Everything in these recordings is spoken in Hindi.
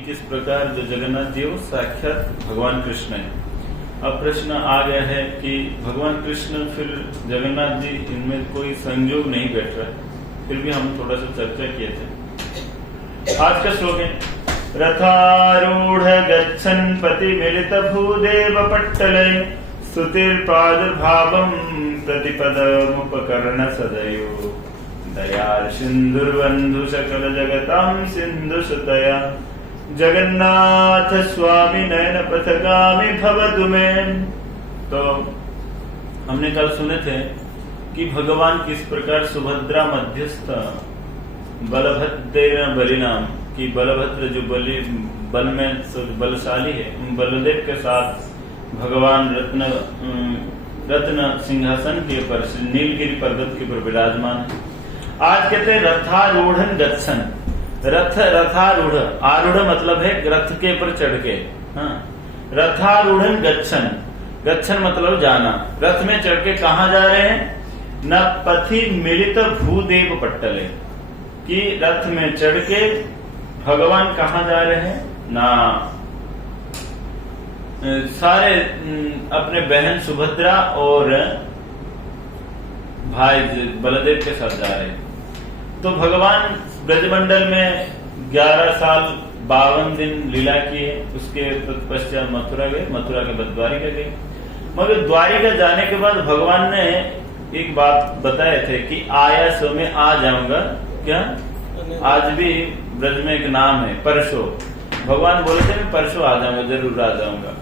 किस प्रकार जो जगन्नाथ जी वो साक्षात भगवान कृष्ण है। अब प्रश्न आ गया है कि भगवान कृष्ण फिर जगन्नाथ जी इनमें कोई संयोग नहीं बैठ रहा है, फिर भी हम थोड़ा सा चर्चा किए थे। आज का श्लोक है रथारूढ़ गच्छन् पति मिलित भूदेव पट्टले स्तुतिर्पादुर्भावं प्रतिपदमुपकर्ण सदयो दयाल सिंधुर्बंधु सकल जगतां सिंधु सुतया जगन्नाथ स्वामी नयन पथगामी भवतु में। तो हमने कल सुने थे कि भगवान किस प्रकार सुभद्रा मध्यस्थ बलभद्र बलिनाम की बलभद्र जो बल में बलशाली है उन बलदेव के साथ भगवान रत्न सिंहासन के ऊपर नीलगिरी पर्वत के ऊपर विराजमान है। आज कहते हैं रथारूढ़ गच्छन्, रथारूढ़ आरूढ़ मतलब है रथ के ऊपर चढ़ के। हाँ, रथारूढ़ गच्छन्, गच्छन् मतलब जाना। रथ में चढ़ के कहाँ जा रहे हैं? न पथि मिलित भूदेव पट्टले, कि रथ में चढ़ के भगवान कहाँ जा रहे हैं ना सारे अपने बहन सुभद्रा और भाई बलदेव के साथ जा रहे हैं। तो भगवान ब्रजमंडल में 11 साल 52 दिन लीला किए, उसके पश्चात मथुरा गए, मथुरा के बाद द्वारिका गए। मगर द्वारिका जाने के बाद भगवान ने एक बात बताए थे कि आया सो में आ जाऊंगा। क्या? आज भी ब्रज में एक नाम है परसों। भगवान बोले थे मैं परसों आ जाऊंगा, जरूर आ जाऊंगा,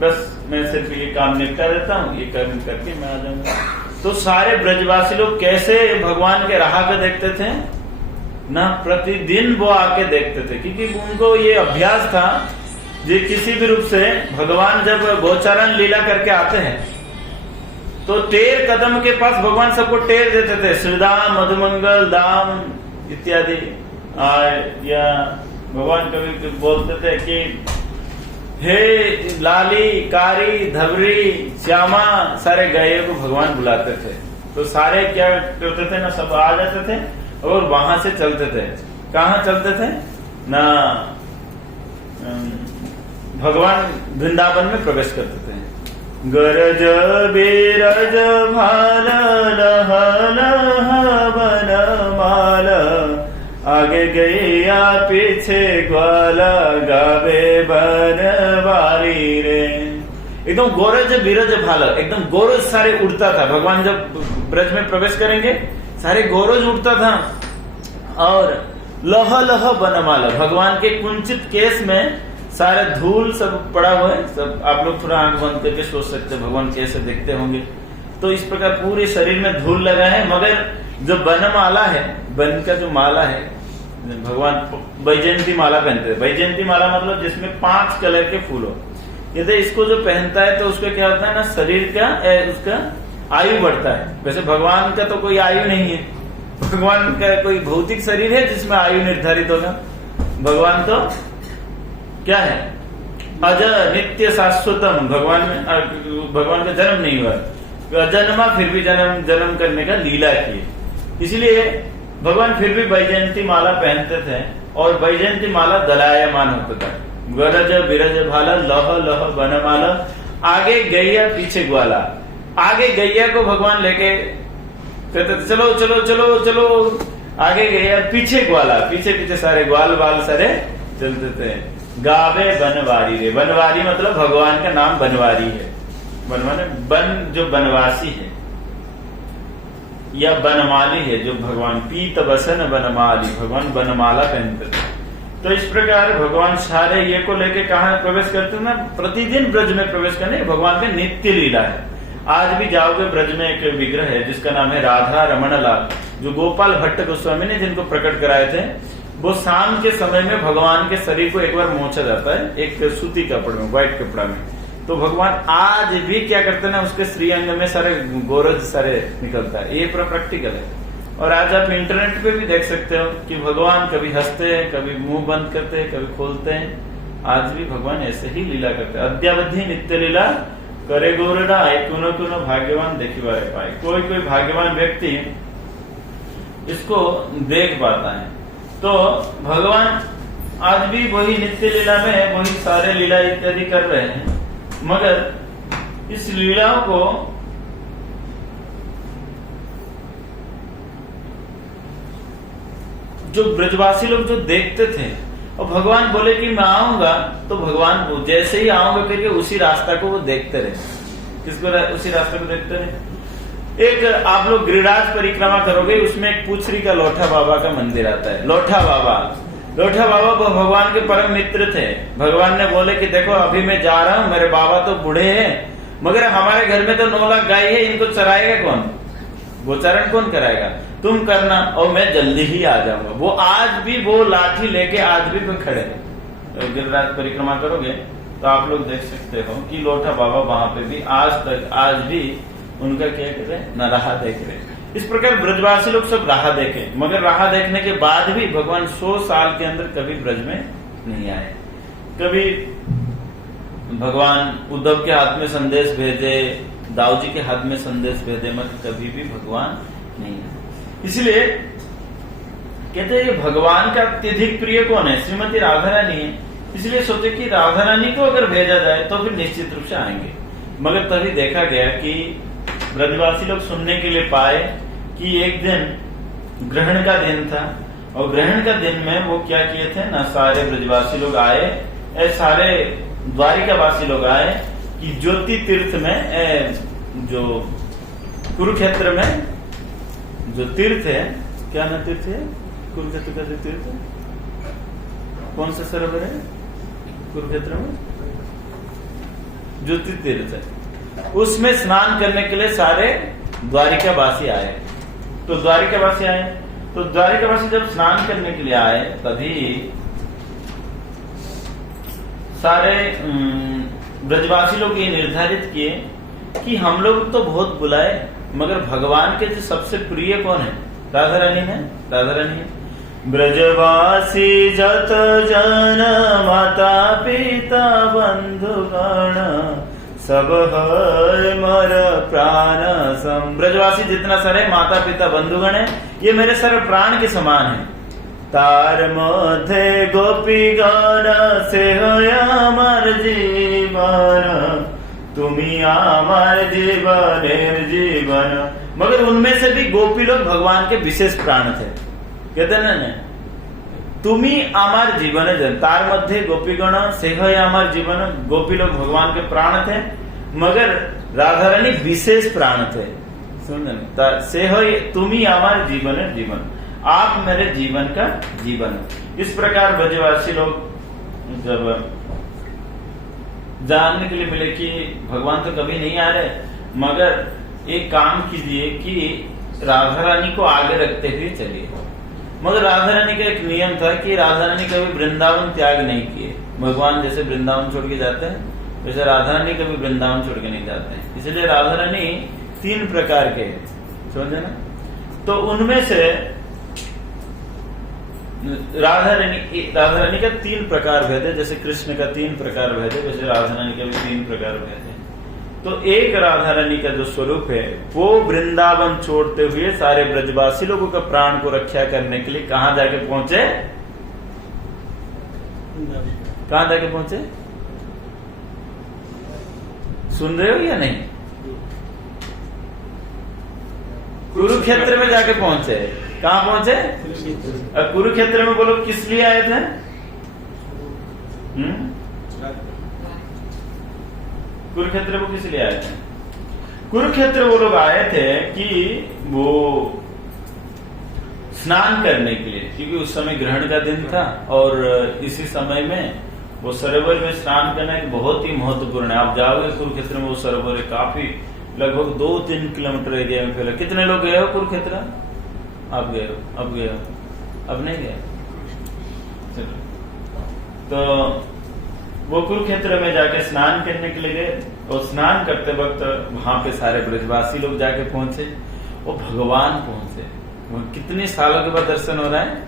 बस मैं सिर्फ ये काम निपटा देता हूँ, ये काम करके मैं आ जाऊंगा। तो सारे ब्रजवासी लोग कैसे भगवान के राह को देखते थे ना, प्रतिदिन वो आके देखते थे, क्योंकि उनको ये अभ्यास था जे किसी भी रूप से भगवान जब गोचारण लीला करके आते हैं तो टेर कदम के पास भगवान सबको टेर देते थे, श्रीधाम मधुमंगल धाम इत्यादि। या भगवान कभी बोलते थे कि हे लाली कारी धवरी श्यामा, सारे गायों को भगवान बुलाते थे। तो सारे क्या करते थे ना, सब आ जाते थे और वहां से चलते थे। कहाँ चलते थे ना, भगवान वृंदावन में प्रवेश करते थे। गरज बीरज भाल लह लह वनमाल, आगे गैया पीछे ग्वाला गावे बनवारी रे। एकदम गोरज बीरज भाल, एकदम गोरज सारे उड़ता था। भगवान जब ब्रज में प्रवेश करेंगे सारे गोरज उड़ता था। और लह लह बनमाला, भगवान के कुंचित केस में सारे धूल सब पड़ा हुआ है। सब आप लोग थोड़ा आंख बंद करके सोच सकते हैं भगवान कैसे दिखते होंगे। तो इस प्रकार पूरे शरीर में धूल लगा है। मगर जो बनमाला है, बन का जो माला है, भगवान वैजयंती माला पहनते हैं। वैजयंती माला मतलब जिसमें 5 कलर के फूल हो। यदि इसको जो पहनता है तो उसका क्या होता है ना, शरीर का उसका आयु बढ़ता है। वैसे भगवान का तो कोई आयु नहीं है, भगवान का कोई भौतिक शरीर है जिसमें आयु निर्धारित होगा। भगवान तो क्या है, अज नित्य शाश्वतम। भगवान का जन्म नहीं हुआ, जन्मा फिर भी जन्म करने का लीला की, इसलिए भगवान फिर भी वैजयंती माला पहनते थे। और वैजयंती माला दलायमान होता था। गरज बिरज भाला लह लह बनमाला, आगे गैया पीछे ग्वाला। आगे गैया को भगवान लेके कहते थे चलो चलो चलो चलो, आगे गैया पीछे ग्वाला, पीछे पीछे सारे ग्वाल बाल सारे चलते थे। गावे बनवारी रे, बनवारी मतलब भगवान का नाम बनवारी है। बन जो बनवासी है या बनमाली है, जो भगवान पीत वसन बनमाली, भगवान बनमाला पहनते थे। तो इस प्रकार भगवान सारे ये को लेके कहा प्रवेश करते हैं ना, प्रतिदिन ब्रज में प्रवेश करने भगवान का नित्य लीला है। आज भी जाओगे ब्रज में एक विग्रह है जिसका नाम है राधा रमण लाल, जो गोपाल भट्ट गोस्वामी ने जिनको प्रकट कराए थे। वो शाम के समय में भगवान के शरीर को एक बार मोचा जाता है एक सूती कपड़े में, व्हाइट कपड़ा में। तो भगवान आज भी क्या करते हैं ना, उसके श्रीअंग में सारे गोरज सारे निकलता है। ये पूरा प्रैक्टिकल है। और आज आप इंटरनेट पे भी देख सकते हो कि भगवान कभी हंसते हैं, कभी मुंह बंद करते हैं, कभी खोलते हैं। आज भी भगवान ऐसे ही लीला करते हैं। अद्यावधि नित्य लीला करे गोरडा, कुनो कुनो भाग्यवान देखी बारे पाए। कोई कोई भाग्यवान व्यक्ति इसको देख पाता है। तो भगवान आज भी वही नित्य लीला में वही सारे लीला इत्यादि कर रहे हैं, मगर इस लीलाओं को जो ब्रजवासी लोग जो देखते थे, और भगवान बोले कि मैं आऊंगा, तो भगवान जैसे ही आऊंगा करके उसी रास्ता को वो देखते रहे। किसको? उसी रास्ते को देखते रहे। एक आप लोग गिरिराज परिक्रमा करोगे, उसमें एक पूछरी का लोठा बाबा का मंदिर आता है। लोठा बाबा वो भगवान के परम मित्र थे। भगवान ने बोले कि देखो अभी मैं जा रहा हूँ, मेरे बाबा तो बूढ़े हैं, मगर हमारे घर में तो 9 लाख गाय है, इनको चराएगा कौन? गोचारण कौन कराएगा? तुम करना और मैं जल्दी ही आ जाऊंगा। वो आज भी वो लाठी लेके आज भी पे खड़े हैं। गिरिराज परिक्रमा करोगे तो आप लोग देख सकते हो कि लोठा बाबा वहां पे भी आज भी उनका क्या कर रहे हैं? न राह देख रहे हैं। इस प्रकार ब्रजवासी लोग सब राह देखे, मगर राह देखने के बाद भी भगवान 100 साल के अंदर कभी ब्रज में नहीं आए। कभी भगवान उद्धव के हाथ में संदेश भेजे, दाऊ जी के हाथ में संदेश भेजे, मगर कभी भी भगवान नहीं आए। इसलिए कहते हैं भगवान का अत्यधिक प्रिय कौन है? श्रीमती राधा रानी है। इसलिए सोचे कि राधा रानी को अगर भेजा जाए तो फिर निश्चित रूप से आएंगे। मगर तभी देखा गया कि ब्रजवासी लोग सुनने के लिए पाए कि एक दिन ग्रहण का दिन था, और ग्रहण का दिन में वो क्या किए थे ना, सारे ब्रजवासी लोग आए, सारे द्वारिकावासी लोग आए कि ज्योति तीर्थ में, जो कुरुक्षेत्र में जो तीर्थ है, क्या ना तीर्थ है कुरुक्षेत्र का? जो तीर्थ है, कौन सा सरोवर है कुरुक्षेत्र में? ज्योति तीर्थ है। उसमें स्नान करने के लिए सारे द्वारिकावासी आए। तो द्वारिकावासी जब स्नान करने के लिए आए, तभी सारे ब्रजवासी लोग ये निर्धारित किए कि हम लोग तो बहुत बुलाए, मगर भगवान के जो सबसे प्रिय कौन है? राधा रानी है। राधा रानी है। ब्रजवासी जत जन माता पिता बंधुगण सब हर मर प्राण सम। ब्रजवासी जितना सारे माता पिता बंधुगण है, ये मेरे सारे प्राण के समान है। तार मध्य गोपी गण से अमर जीवन, तुम्ही आमार जीवन जीवन। मगर उनमें से भी गोपी लोग भगवान के विशेष प्राण थे। कहते ना, तुम्ही आमार जीवन जन। तार मध्य गोपीगण से आमार जीवन, गोपी लोग भगवान के प्राण थे, मगर राधा रानी विशेष प्राण थे। सुन, से तुम्ही आमार जीवन जीवन, आप मेरे जीवन का जीवन। इस प्रकार ब्रजवासी लोग जब जानने के लिए मिले कि भगवान तो कभी नहीं आ रहे, मगर एक काम कीजिए कि राधा रानी को आगे रखते हुए चलिए। मगर राधा रानी का एक नियम था कि राधा रानी कभी वृंदावन त्याग नहीं किए। भगवान जैसे वृंदावन छोड़ के जाते हैं, वैसे राधा रानी कभी वृंदावन छोड़ के नहीं जाते हैं। इसलिए राधा रानी 3 प्रकार के हैं, समझे ना। तो उनमें से राधा रानी का 3 प्रकार भेद है। जैसे कृष्ण का 3 प्रकार भेद है, वैसे राधा रानी का भी 3 प्रकार भेद है। तो एक राधा रानी का जो स्वरूप है, वो वृंदावन छोड़ते हुए सारे ब्रजवासी लोगों का प्राण को रक्षा करने के लिए कहां जाके पहुंचे? कहां जाके पहुंचे? सुन रहे हो या नहीं? कुरुक्षेत्र में जाके पहुंचे। कहां पहुंचे? कुरुक्षेत्र में बोलो किस लिए आए थे? कुरुक्षेत्र वो किस लिए आए थे? कुरुक्षेत्र वो लोग आए थे कि वो स्नान करने के लिए, क्योंकि उस समय ग्रहण का दिन था, और इसी समय में वो सरोवर में स्नान करना एक बहुत ही महत्वपूर्ण है। आप जाओगे कुरुक्षेत्र में, वो सरोवर है काफी, लगभग 2-3 किलोमीटर एरिया में फैला। कितने लोग गए हो कुरुक्षेत्र? आप गए हो? अब गए हो? अब नहीं गए? चलो, तो वो कुरुक्षेत्र में जाके स्नान करने के लिए गए, और स्नान करते वक्त वहां पे सारे ब्रजवासी लोग जाके पहुंचे, और भगवान पहुंचे। कितने सालों के बाद दर्शन हो रहा है,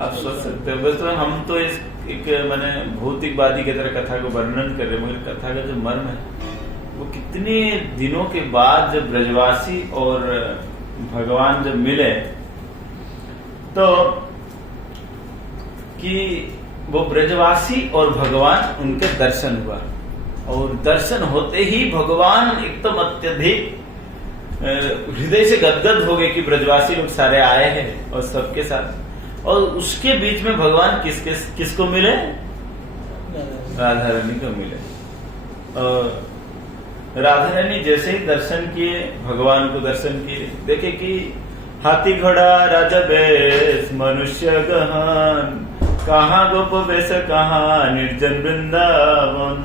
आप सोच सकते हो। बस तो हम तो इस एक मैंने भौतिकवादी की तरह कथा को वर्णन कर रहे, मगर कथा का जो मर्म है वो कितने दिनों के बाद जब ब्रजवासी और भगवान जब मिले, तो कि वो ब्रजवासी और भगवान उनके दर्शन हुआ, और दर्शन होते ही भगवान एकदम अत्यधिक हृदय से गदगद हो गए कि ब्रजवासी लोग सारे आए हैं और सबके साथ। और उसके बीच में भगवान किसको मिले? राधा रानी को मिले। और राधा रानी जैसे ही दर्शन किए, भगवान को दर्शन किए, देखे कि हाथी घोड़ा राजा बेस मनुष्य गहन, कहाँ गोप बेस कहाँ निर्जन वृंदावन।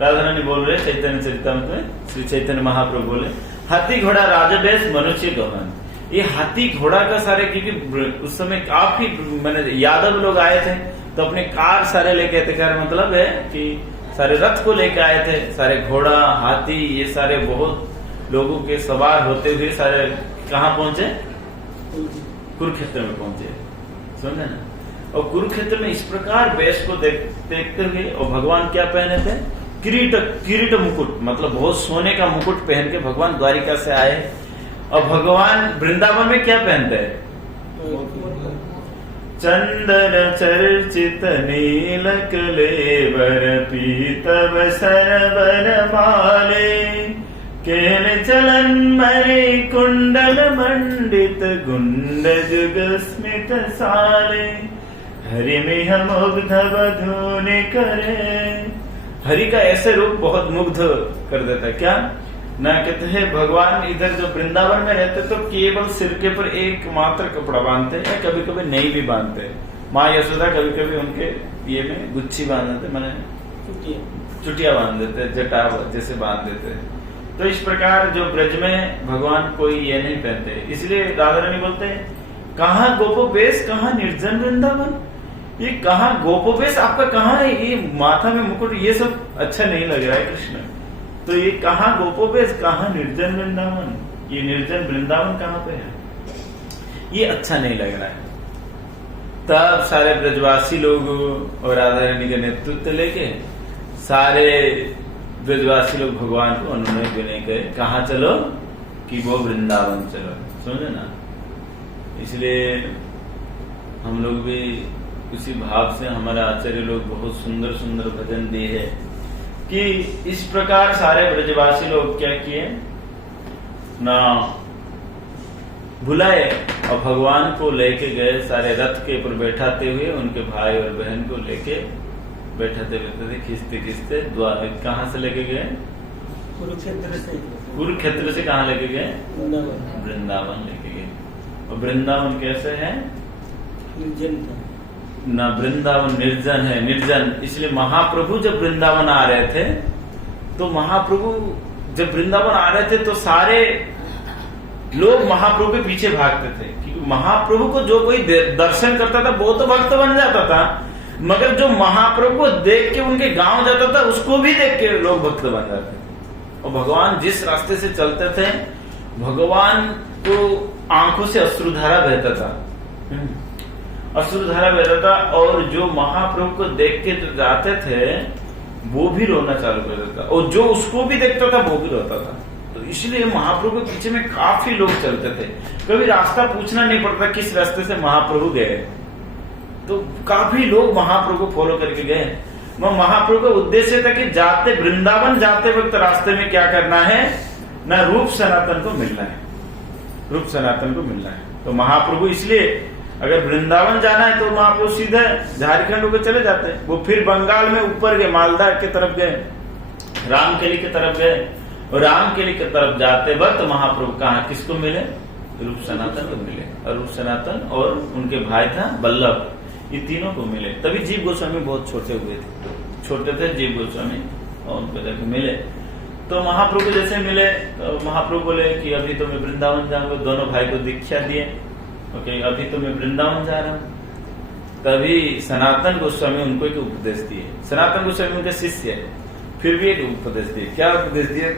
राधा रानी बोल रहे चैतन्य चरितामृत में, श्री चैतन्य महाप्रभु बोले हाथी घोड़ा राजवेश मनुष्य गहन। ये हाथी घोड़ा का सारे, क्योंकि उस समय काफी मैंने यादव लोग आए थे तो अपने कार सारे लेके आते। कार मतलब है कि सारे रथ को लेके आए थे, सारे घोड़ा हाथी ये सारे बहुत लोगों के सवार होते हुए सारे कहाँ पहुंचे? कुरुक्षेत्र में पहुंचे, समझे ना। और कुरुक्षेत्र में इस प्रकार वेश को देखते हुए, और भगवान क्या पहने थे? किरीट मुकुट, मतलब बहुत सोने का मुकुट पहन के भगवान द्वारिका से आए। और भगवान वृंदावन में क्या पहनते हैं? चंदन चर्चित नील कलेवर पीतव सरवर माले, केन चलन मणि कुंडल मंडित गुंड जुग स्मित साले, हरि में हम मुग्ध बधूने करे। हरि का ऐसे रूप बहुत मुग्ध कर देता है। क्या ना कहते हैं, भगवान इधर जो वृंदावन में रहते तो केवल सिर के पर एक मात्र कपड़ा बांधते हैं, या कभी कभी नहीं भी बांधते। माँ यशोदा कभी कभी उनके ये में गुच्छी बांध देते, मैंने चुटिया बांध देते, जटा जैसे बांध देते। तो इस प्रकार जो ब्रज में भगवान कोई ये नहीं पहनते, इसलिए राधा रानी बोलते हैं कहाँ गोपोपेश कहाँ निर्जन वृंदावन। ये कहाँ गोपोपेश आपका कहाँ है? ये माथा में मुकुट ये सब अच्छा नहीं लग रहा है कृष्ण। तो ये कहाँ गोपोपेश कहाँ निर्जन वृंदावन, ये निर्जन वृंदावन कहाँ पे है? ये अच्छा नहीं लग रहा है। तब सारे ब्रजवासी लोग और राधा रानी का नेतृत्व लेके सारे ब्रजवासी लोग भगवान को अनुनय देने गए, कहाँ चलो? कि वो वृंदावन चलो, समझे ना। इसलिए हम लोग भी उसी भाव से, हमारे आचार्य लोग बहुत सुंदर सुंदर भजन दिए है कि इस प्रकार सारे ब्रजवासी लोग क्या किए ना, बुलाए और भगवान को लेके गए। सारे रथ के ऊपर बैठाते हुए उनके भाई और बहन को लेके बैठाते बैठाते खींचते खींचते कहाँ से लेके गए? कुरुक्षेत्र से कहाँ लेके गए? वृंदावन लेके गए। और वृंदावन कैसे है? ना, वृंदावन निर्जन है, निर्जन। इसलिए महाप्रभु जब वृंदावन आ रहे थे तो महाप्रभु जब वृंदावन आ रहे थे तो सारे लोग महाप्रभु के पीछे भागते थे, क्योंकि महाप्रभु को जो कोई दर्शन करता था वो तो भक्त बन जाता था, मगर जो महाप्रभु को देख के उनके गांव जाता था उसको भी देख के लोग भक्त बन जाते थे। और भगवान जिस रास्ते से चलते थे भगवान को आंखों से अश्रुधारा बहता था, अश्रुधारा बहता था। और जो महाप्रभु को देख के जो जाते थे वो भी रोना चालू कर देता, और जो उसको भी देखता था वो भी रोता था। तो इसलिए महाप्रभु के पीछे में काफी लोग चलते थे, कभी रास्ता पूछना नहीं पड़ता किस रास्ते से महाप्रभु गए, तो काफी लोग महाप्रभु को फॉलो करके गए। महाप्रभु का उद्देश्य था कि जाते वृंदावन जाते वक्त रास्ते में क्या करना है ना, रूप सनातन को मिलना है, रूप सनातन को मिलना है। तो महाप्रभु इसलिए अगर वृंदावन जाना है तो महाप्रभु सीधे झारखंड होकर चले जाते, वो फिर बंगाल में ऊपर गए, मालदा के तरफ गए, रामकेली की तरफ गए, और रामकेली की तरफ जाते वक्त महाप्रभु कहाँ किसको मिले? रूप सनातन को मिले। और रूप सनातन और उनके भाई था बल्लभ, ये तीनों को मिले। तभी जीव गोस्वामी बहुत छोटे हुए थे, छोटे थे जीव गोस्वामी, और उनको जाके मिले। तो महाप्रभु जैसे मिले तो महाप्रभु बोले कि अभी तो मैं वृंदावन जाऊंगा, दोनों भाई को दीक्षा दिए, ओके अभी तो मैं वृंदावन जा रहा हूँ। तभी सनातन गोस्वामी उनको एक उपदेश दिए, सनातन गोस्वामी उनके शिष्य है, फिर भी एक उपदेश दिए। क्या उपदेश दिए?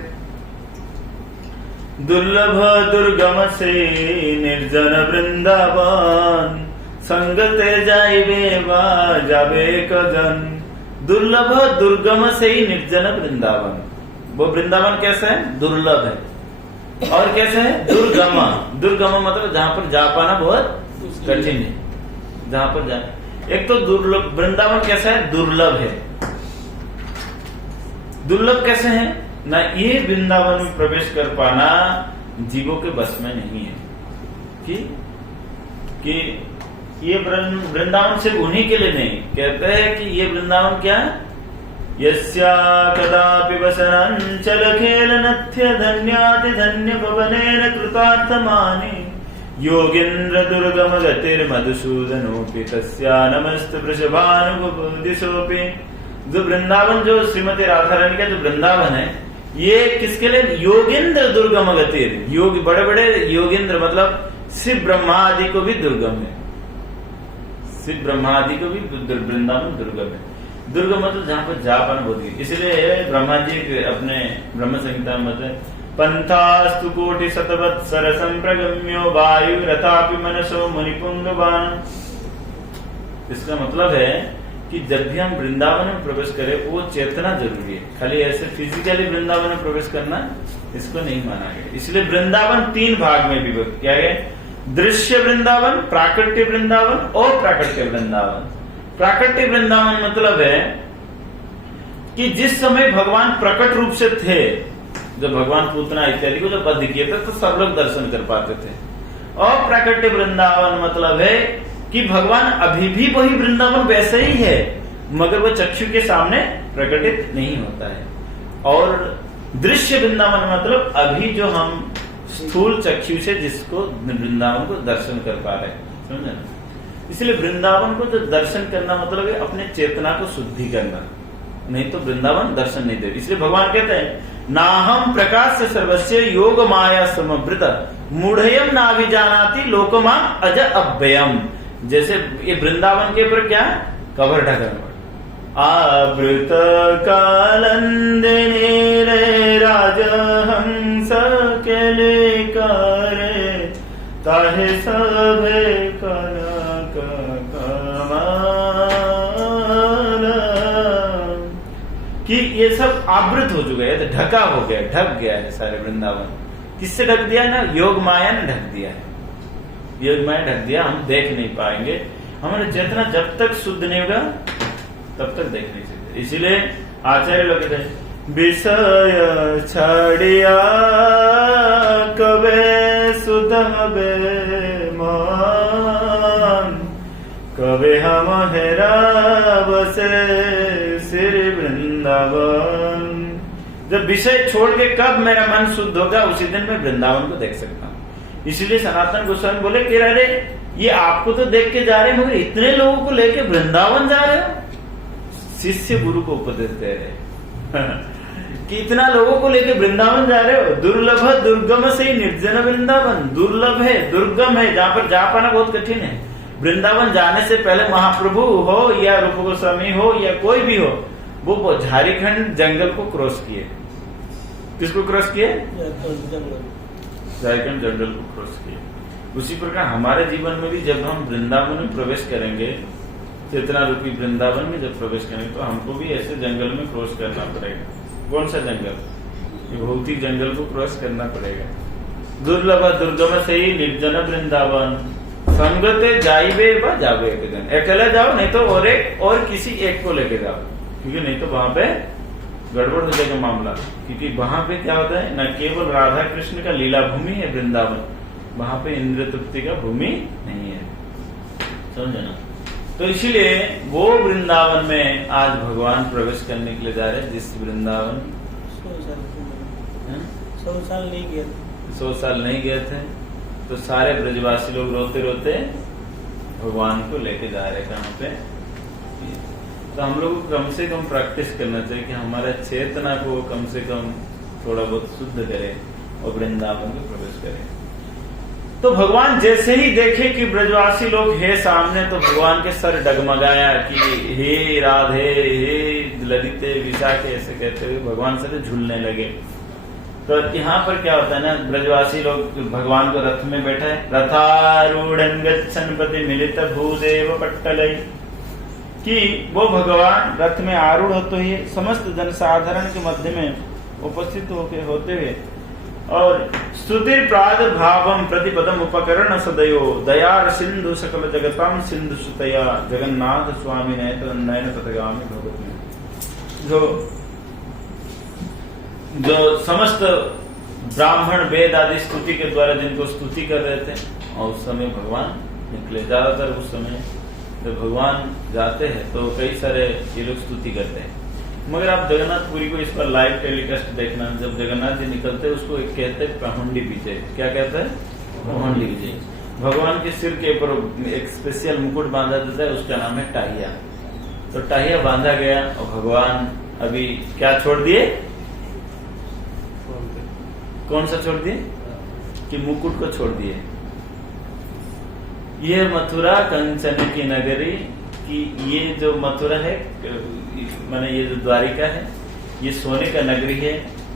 दुर्लभ दुर्गम से निर्जन वृंदावन, संगते जाइबे वा जाबे कजन। दुर्लभ दुर्गम से ही निर्जन वृंदावन। वो वृंदावन कैसा है? दुर्लभ है। और कैसे है? दुर्गम। दुर्गम मतलब जहाँ पर जा पाना बहुत कठिन है, जहाँ पर जा, एक तो दुर्लभ, वृंदावन कैसा है? दुर्लभ है। दुर्लभ कैसे है ना? ये वृंदावन में प्रवेश कर पाना जीवों के बस में नहीं है। कि ये वृंदावन सिर्फ उन्हीं के लिए नहीं, कहते हैं कि ये वृंदावन क्या है? यस्या कदापि वसनंचल खेलनथ्य धन्याति धन्य भवनेन कृतार्थमानि योगेन्द्र दुर्गम गतिर्मधुसूदनोपि तस्या नमस्त वृषभानुभुदिशोपि। जो वृंदावन, जो श्रीमती राधा रानी का जो वृंदावन है, ये किसके लिए? योगेन्द्र दुर्गम गतिर, योग बड़े बड़े योगेन्द्र मतलब शिव ब्रह्मा आदि को भी दुर्गम है। शिव ब्रह्मा आदि को भी वृंदावन दुर्गम है। दुर्गम मतलब जहाँ पर जा पाना बहुत ही, इसलिए ब्रह्मा जी अपने ब्रह्म संहिता में पंथास्तु कोटि शतवत्सर संप्रगम्यो वायु रथापि मनसो मुनिपुंगवान। इसका मतलब है कि जब भी हम वृंदावन में प्रवेश करें वो चेतना जरूरी है। खाली ऐसे फिजिकली वृंदावन में प्रवेश करना इसको नहीं माना गया। इसलिए वृंदावन 3 भाग में विभक्त किया गया: दृश्य वृंदावन, प्राकृतिक वृंदावन और प्राकृतिक वृंदावन। प्राकृतिक वृंदावन मतलब है कि जिस समय भगवान प्रकट रूप से थे, जब भगवान पूतना इत्यादि को जब वध किए थे तो सब लोग दर्शन कर पाते थे। और प्राकृतिक वृंदावन मतलब है कि भगवान अभी भी वही वृंदावन वैसे ही है, मगर वो चक्षु के सामने प्रकटित नहीं होता है। और दृश्य वृंदावन मतलब अभी जो हम स्थूल चक्षु से जिसको वृंदावन को दर्शन कर पा रहे, समझे ना? इसलिए वृंदावन को जब दर्शन करना मतलब है अपने चेतना को शुद्धि करना, नहीं तो वृंदावन दर्शन नहीं दे। इसलिए भगवान कहते हैं नाहम प्रकाश से सर्वस्य योग माया समवृत मूढ़यम नाभिजानाति लोकमा अज अभ्ययम। जैसे ये वृंदावन के ऊपर क्या कवर ढका, आवृत कालंदिनी रे राजहंस के लेकर ताहे सभे कनक कमाल। कि ये सब आवृत हो चुका है, ढका हो गया, ढक गया है सारे वृंदावन। किससे ढक दिया ना? योग माया ने ढक दिया है। योग माया ढक दिया, हम देख नहीं पाएंगे। हमारे चेतना जब तक शुद्ध नहीं होगा तब तक देख नहीं सकते। इसीलिए आचार्य लोग कहते हैं विषय छड़िया कवे सुध हबे मान कवे हम हेरा बसे श्री वृंदावन। जब विषय छोड़ के कब मेरा मन शुद्ध होगा उसी दिन मैं वृंदावन को देख सकता हूँ। इसलिए सनातन गोस्वामी बोले कि अरे ये आपको तो देख के जा रहे मगर इतने लोगों को लेके वृंदावन जा रहे हो। शिष्य गुरु को उपदेश दे रहे कि इतना लोगों को लेके वृंदावन जा रहे हो। दुर्लभ दुर्गम से निर्जन वृंदावन, दुर्लभ है, दुर्गम है, जहाँ पर जा पाना बहुत कठिन है। वृंदावन जाने से पहले महाप्रभु हो या रूप गोस्वामी हो या कोई भी हो, वो झारखंड जंगल को क्रॉस किए। किसको क्रॉस किए? झारखंड जंगल को क्रॉस किए। उसी प्रकार हमारे जीवन में भी जब हम वृंदावन में प्रवेश करेंगे, चेतना रूपी वृंदावन में जब प्रवेश करेंगे तो हमको भी ऐसे जंगल में क्रॉस करना पड़ेगा। कौन सा जंगल? भौतिक जंगल को क्रॉस करना पड़ेगा। दुर्लभ दुर्गम से ही निर्जन वृंदावन संगते जाइबे व जावे। अकेले जाओ, नहीं तो और किसी एक को लेके जाओ, क्योंकि नहीं तो वहां पे गड़बड़ हो जाएगा मामला। क्योंकि वहां पे क्या होता है, न केवल राधा कृष्ण का लीला भूमि है वृंदावन, वहां पे इंद्र तृप्ति का भूमि नहीं है, समझे ना? तो इसीलिए वो वृंदावन में आज भगवान प्रवेश करने के लिए जा रहे हैं, जिस वृंदावन 100 साल नहीं गए थे। 100 साल नहीं गए थे, तो सारे ब्रजवासी लोग रोते रोते भगवान को लेके जा रहे कहाँ पे। तो हम लोग को कम से कम प्रैक्टिस करना चाहिए कि हमारा चेतना को कम से कम थोड़ा बहुत शुद्ध करें और वृंदावन में प्रवेश करें। तो भगवान जैसे ही देखे कि ब्रजवासी लोग है सामने, तो भगवान के सर डगमगाया कि हे राधे, हे ललिते, विशाखे, ऐसे कहते हुए भगवान सर झूलने लगे। तो यहाँ पर क्या होता है ना, ब्रजवासी लोग भगवान को रथ में बैठा है, रथारूढ़ गच्छन् पति मिलित भूदेव पट्टलई, कि वो भगवान रथ में आरूढ़ होते हुए समस्त जनसाधारण के मध्य में उपस्थित होते हुए और स्तुतिर प्रादुर्भावम प्रतिपदम उपकरण सदयो दयार सिंधु सकल जगताम सिंधु सुतया जगन्नाथ स्वामी नयन पथगामी भगवती। जो समस्त ब्राह्मण वेद आदि स्तुति के द्वारा जिनको स्तुति कर रहे थे, और उस समय भगवान निकले। ज्यादातर उस समय जब भगवान जाते हैं तो कई सारे ये लोग स्तुति करते हैं। मगर आप जगन्नाथपुरी को इस पर लाइव टेलीकास्ट देखना, जब जगन्नाथ जी निकलते हैं उसको एक कहते हैं पहुंडी विजय। क्या कहते हैं? पहुंडी विजय। भगवान के सिर के ऊपर एक स्पेशल मुकुट बांधा जाता है, उसका नाम है टाहिया। तो टाहिया बांधा गया और भगवान अभी क्या छोड़ दिए? कौन सा छोड़ दिए? कि मुकुट को छोड़ दिए। ये मथुरा कंचन की नगरी कि ये जो मथुरा है, माने ये जो द्वारिका है, ये सोने का नगरी है।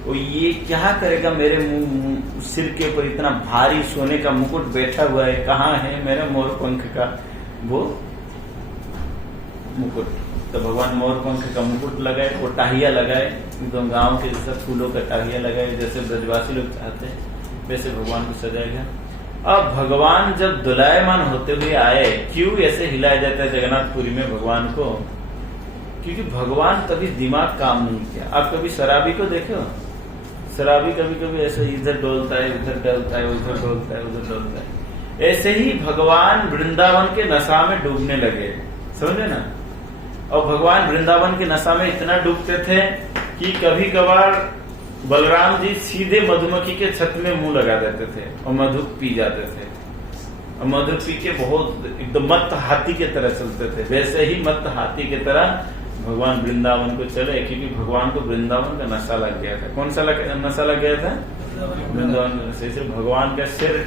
और ये क्या करेगा? मेरे मुंह सिर के ऊपर इतना भारी सोने का मुकुट बैठा हुआ है, कहाँ है मेरा मोर पंख का वो मुकुट? तो भगवान मोर पंख का मुकुट लगाए, वो टाहिया लगाए, एकदम गांव के जैसा फूलों का टाहिया लगाए, जैसे ब्रजवासी लोग चाहते हैं वैसे भगवान को सजाया गया। अब भगवान जब दुलायमान होते हुए आए, क्यों ऐसे हिलाया जाता है जगन्नाथपुरी में भगवान को? क्योंकि भगवान कभी दिमाग काम नहीं किया। आप कभी शराबी को देखो? शराबी कभी कभी ऐसे इधर डोलता है, उधर डोलता है, उधर डोलता है, उधर डोलता है। ऐसे ही भगवान वृंदावन के नशा में डूबने लगे, समझे ना? और भगवान वृंदावन के नशा में इतना डूबते थे कि कभी कभार बलराम जी सीधे मधुमक्खी के छत में मुंह लगा देते थे और मधु पी जाते थे। और मधु पी के बहुत एकदम मत्त हाथी की तरह चलते थे। वैसे ही मत्त हाथी की तरह भगवान वृंदावन को चले, क्योंकि भगवान को वृंदावन का नशा लग गया था। कौन सा नशा लग गया था? वृंदावन का नशा। इसलिए भगवान का सिर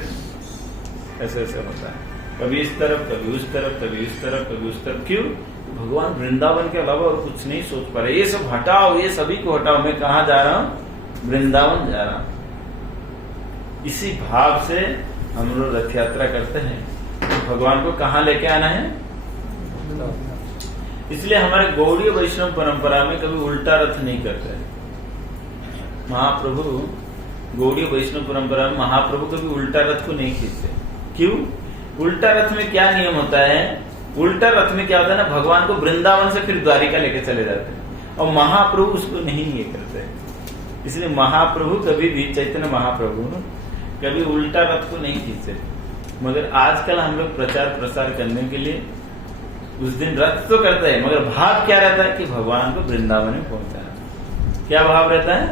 ऐसे ऐसे होता है, कभी इस तरफ, कभी उस तरफ, कभी इस तरफ, कभी उस तरफ। क्यों? भगवान वृंदावन के अलावा और कुछ नहीं सोच पा रहे। ये सब हटाओ, ये सभी को हटाओ, मैं कहाँ जा रहा हूँ? वृंदावन जा रहा हूँ। इसी भाव से हम लोग रथ यात्रा करते हैं। तो भगवान को कहाँ लेके आना है? इसलिए हमारे गौड़ीय वैष्णव परंपरा में कभी उल्टा रथ नहीं करते। महाप्रभु गौड़ीय वैष्णव परंपरा में महाप्रभु कभी उल्टा रथ को नहीं खींचते। क्यों? उल्टा रथ में क्या नियम होता है? उल्टा रथ में क्या होता है ना, भगवान को वृंदावन से फिर द्वारिका लेके चले जाते हैं, और महाप्रभु उसको नहीं ये करते। इसलिए महाप्रभु कभी भी, चैतन्य महाप्रभु कभी उल्टा रथ को नहीं खींचते। मगर आजकल हम लोग प्रचार प्रसार करने के लिए उस दिन रथ तो करते हैं, मगर भाव क्या रहता है कि भगवान को वृंदावन में पहुंचाना। क्या भाव रहता है?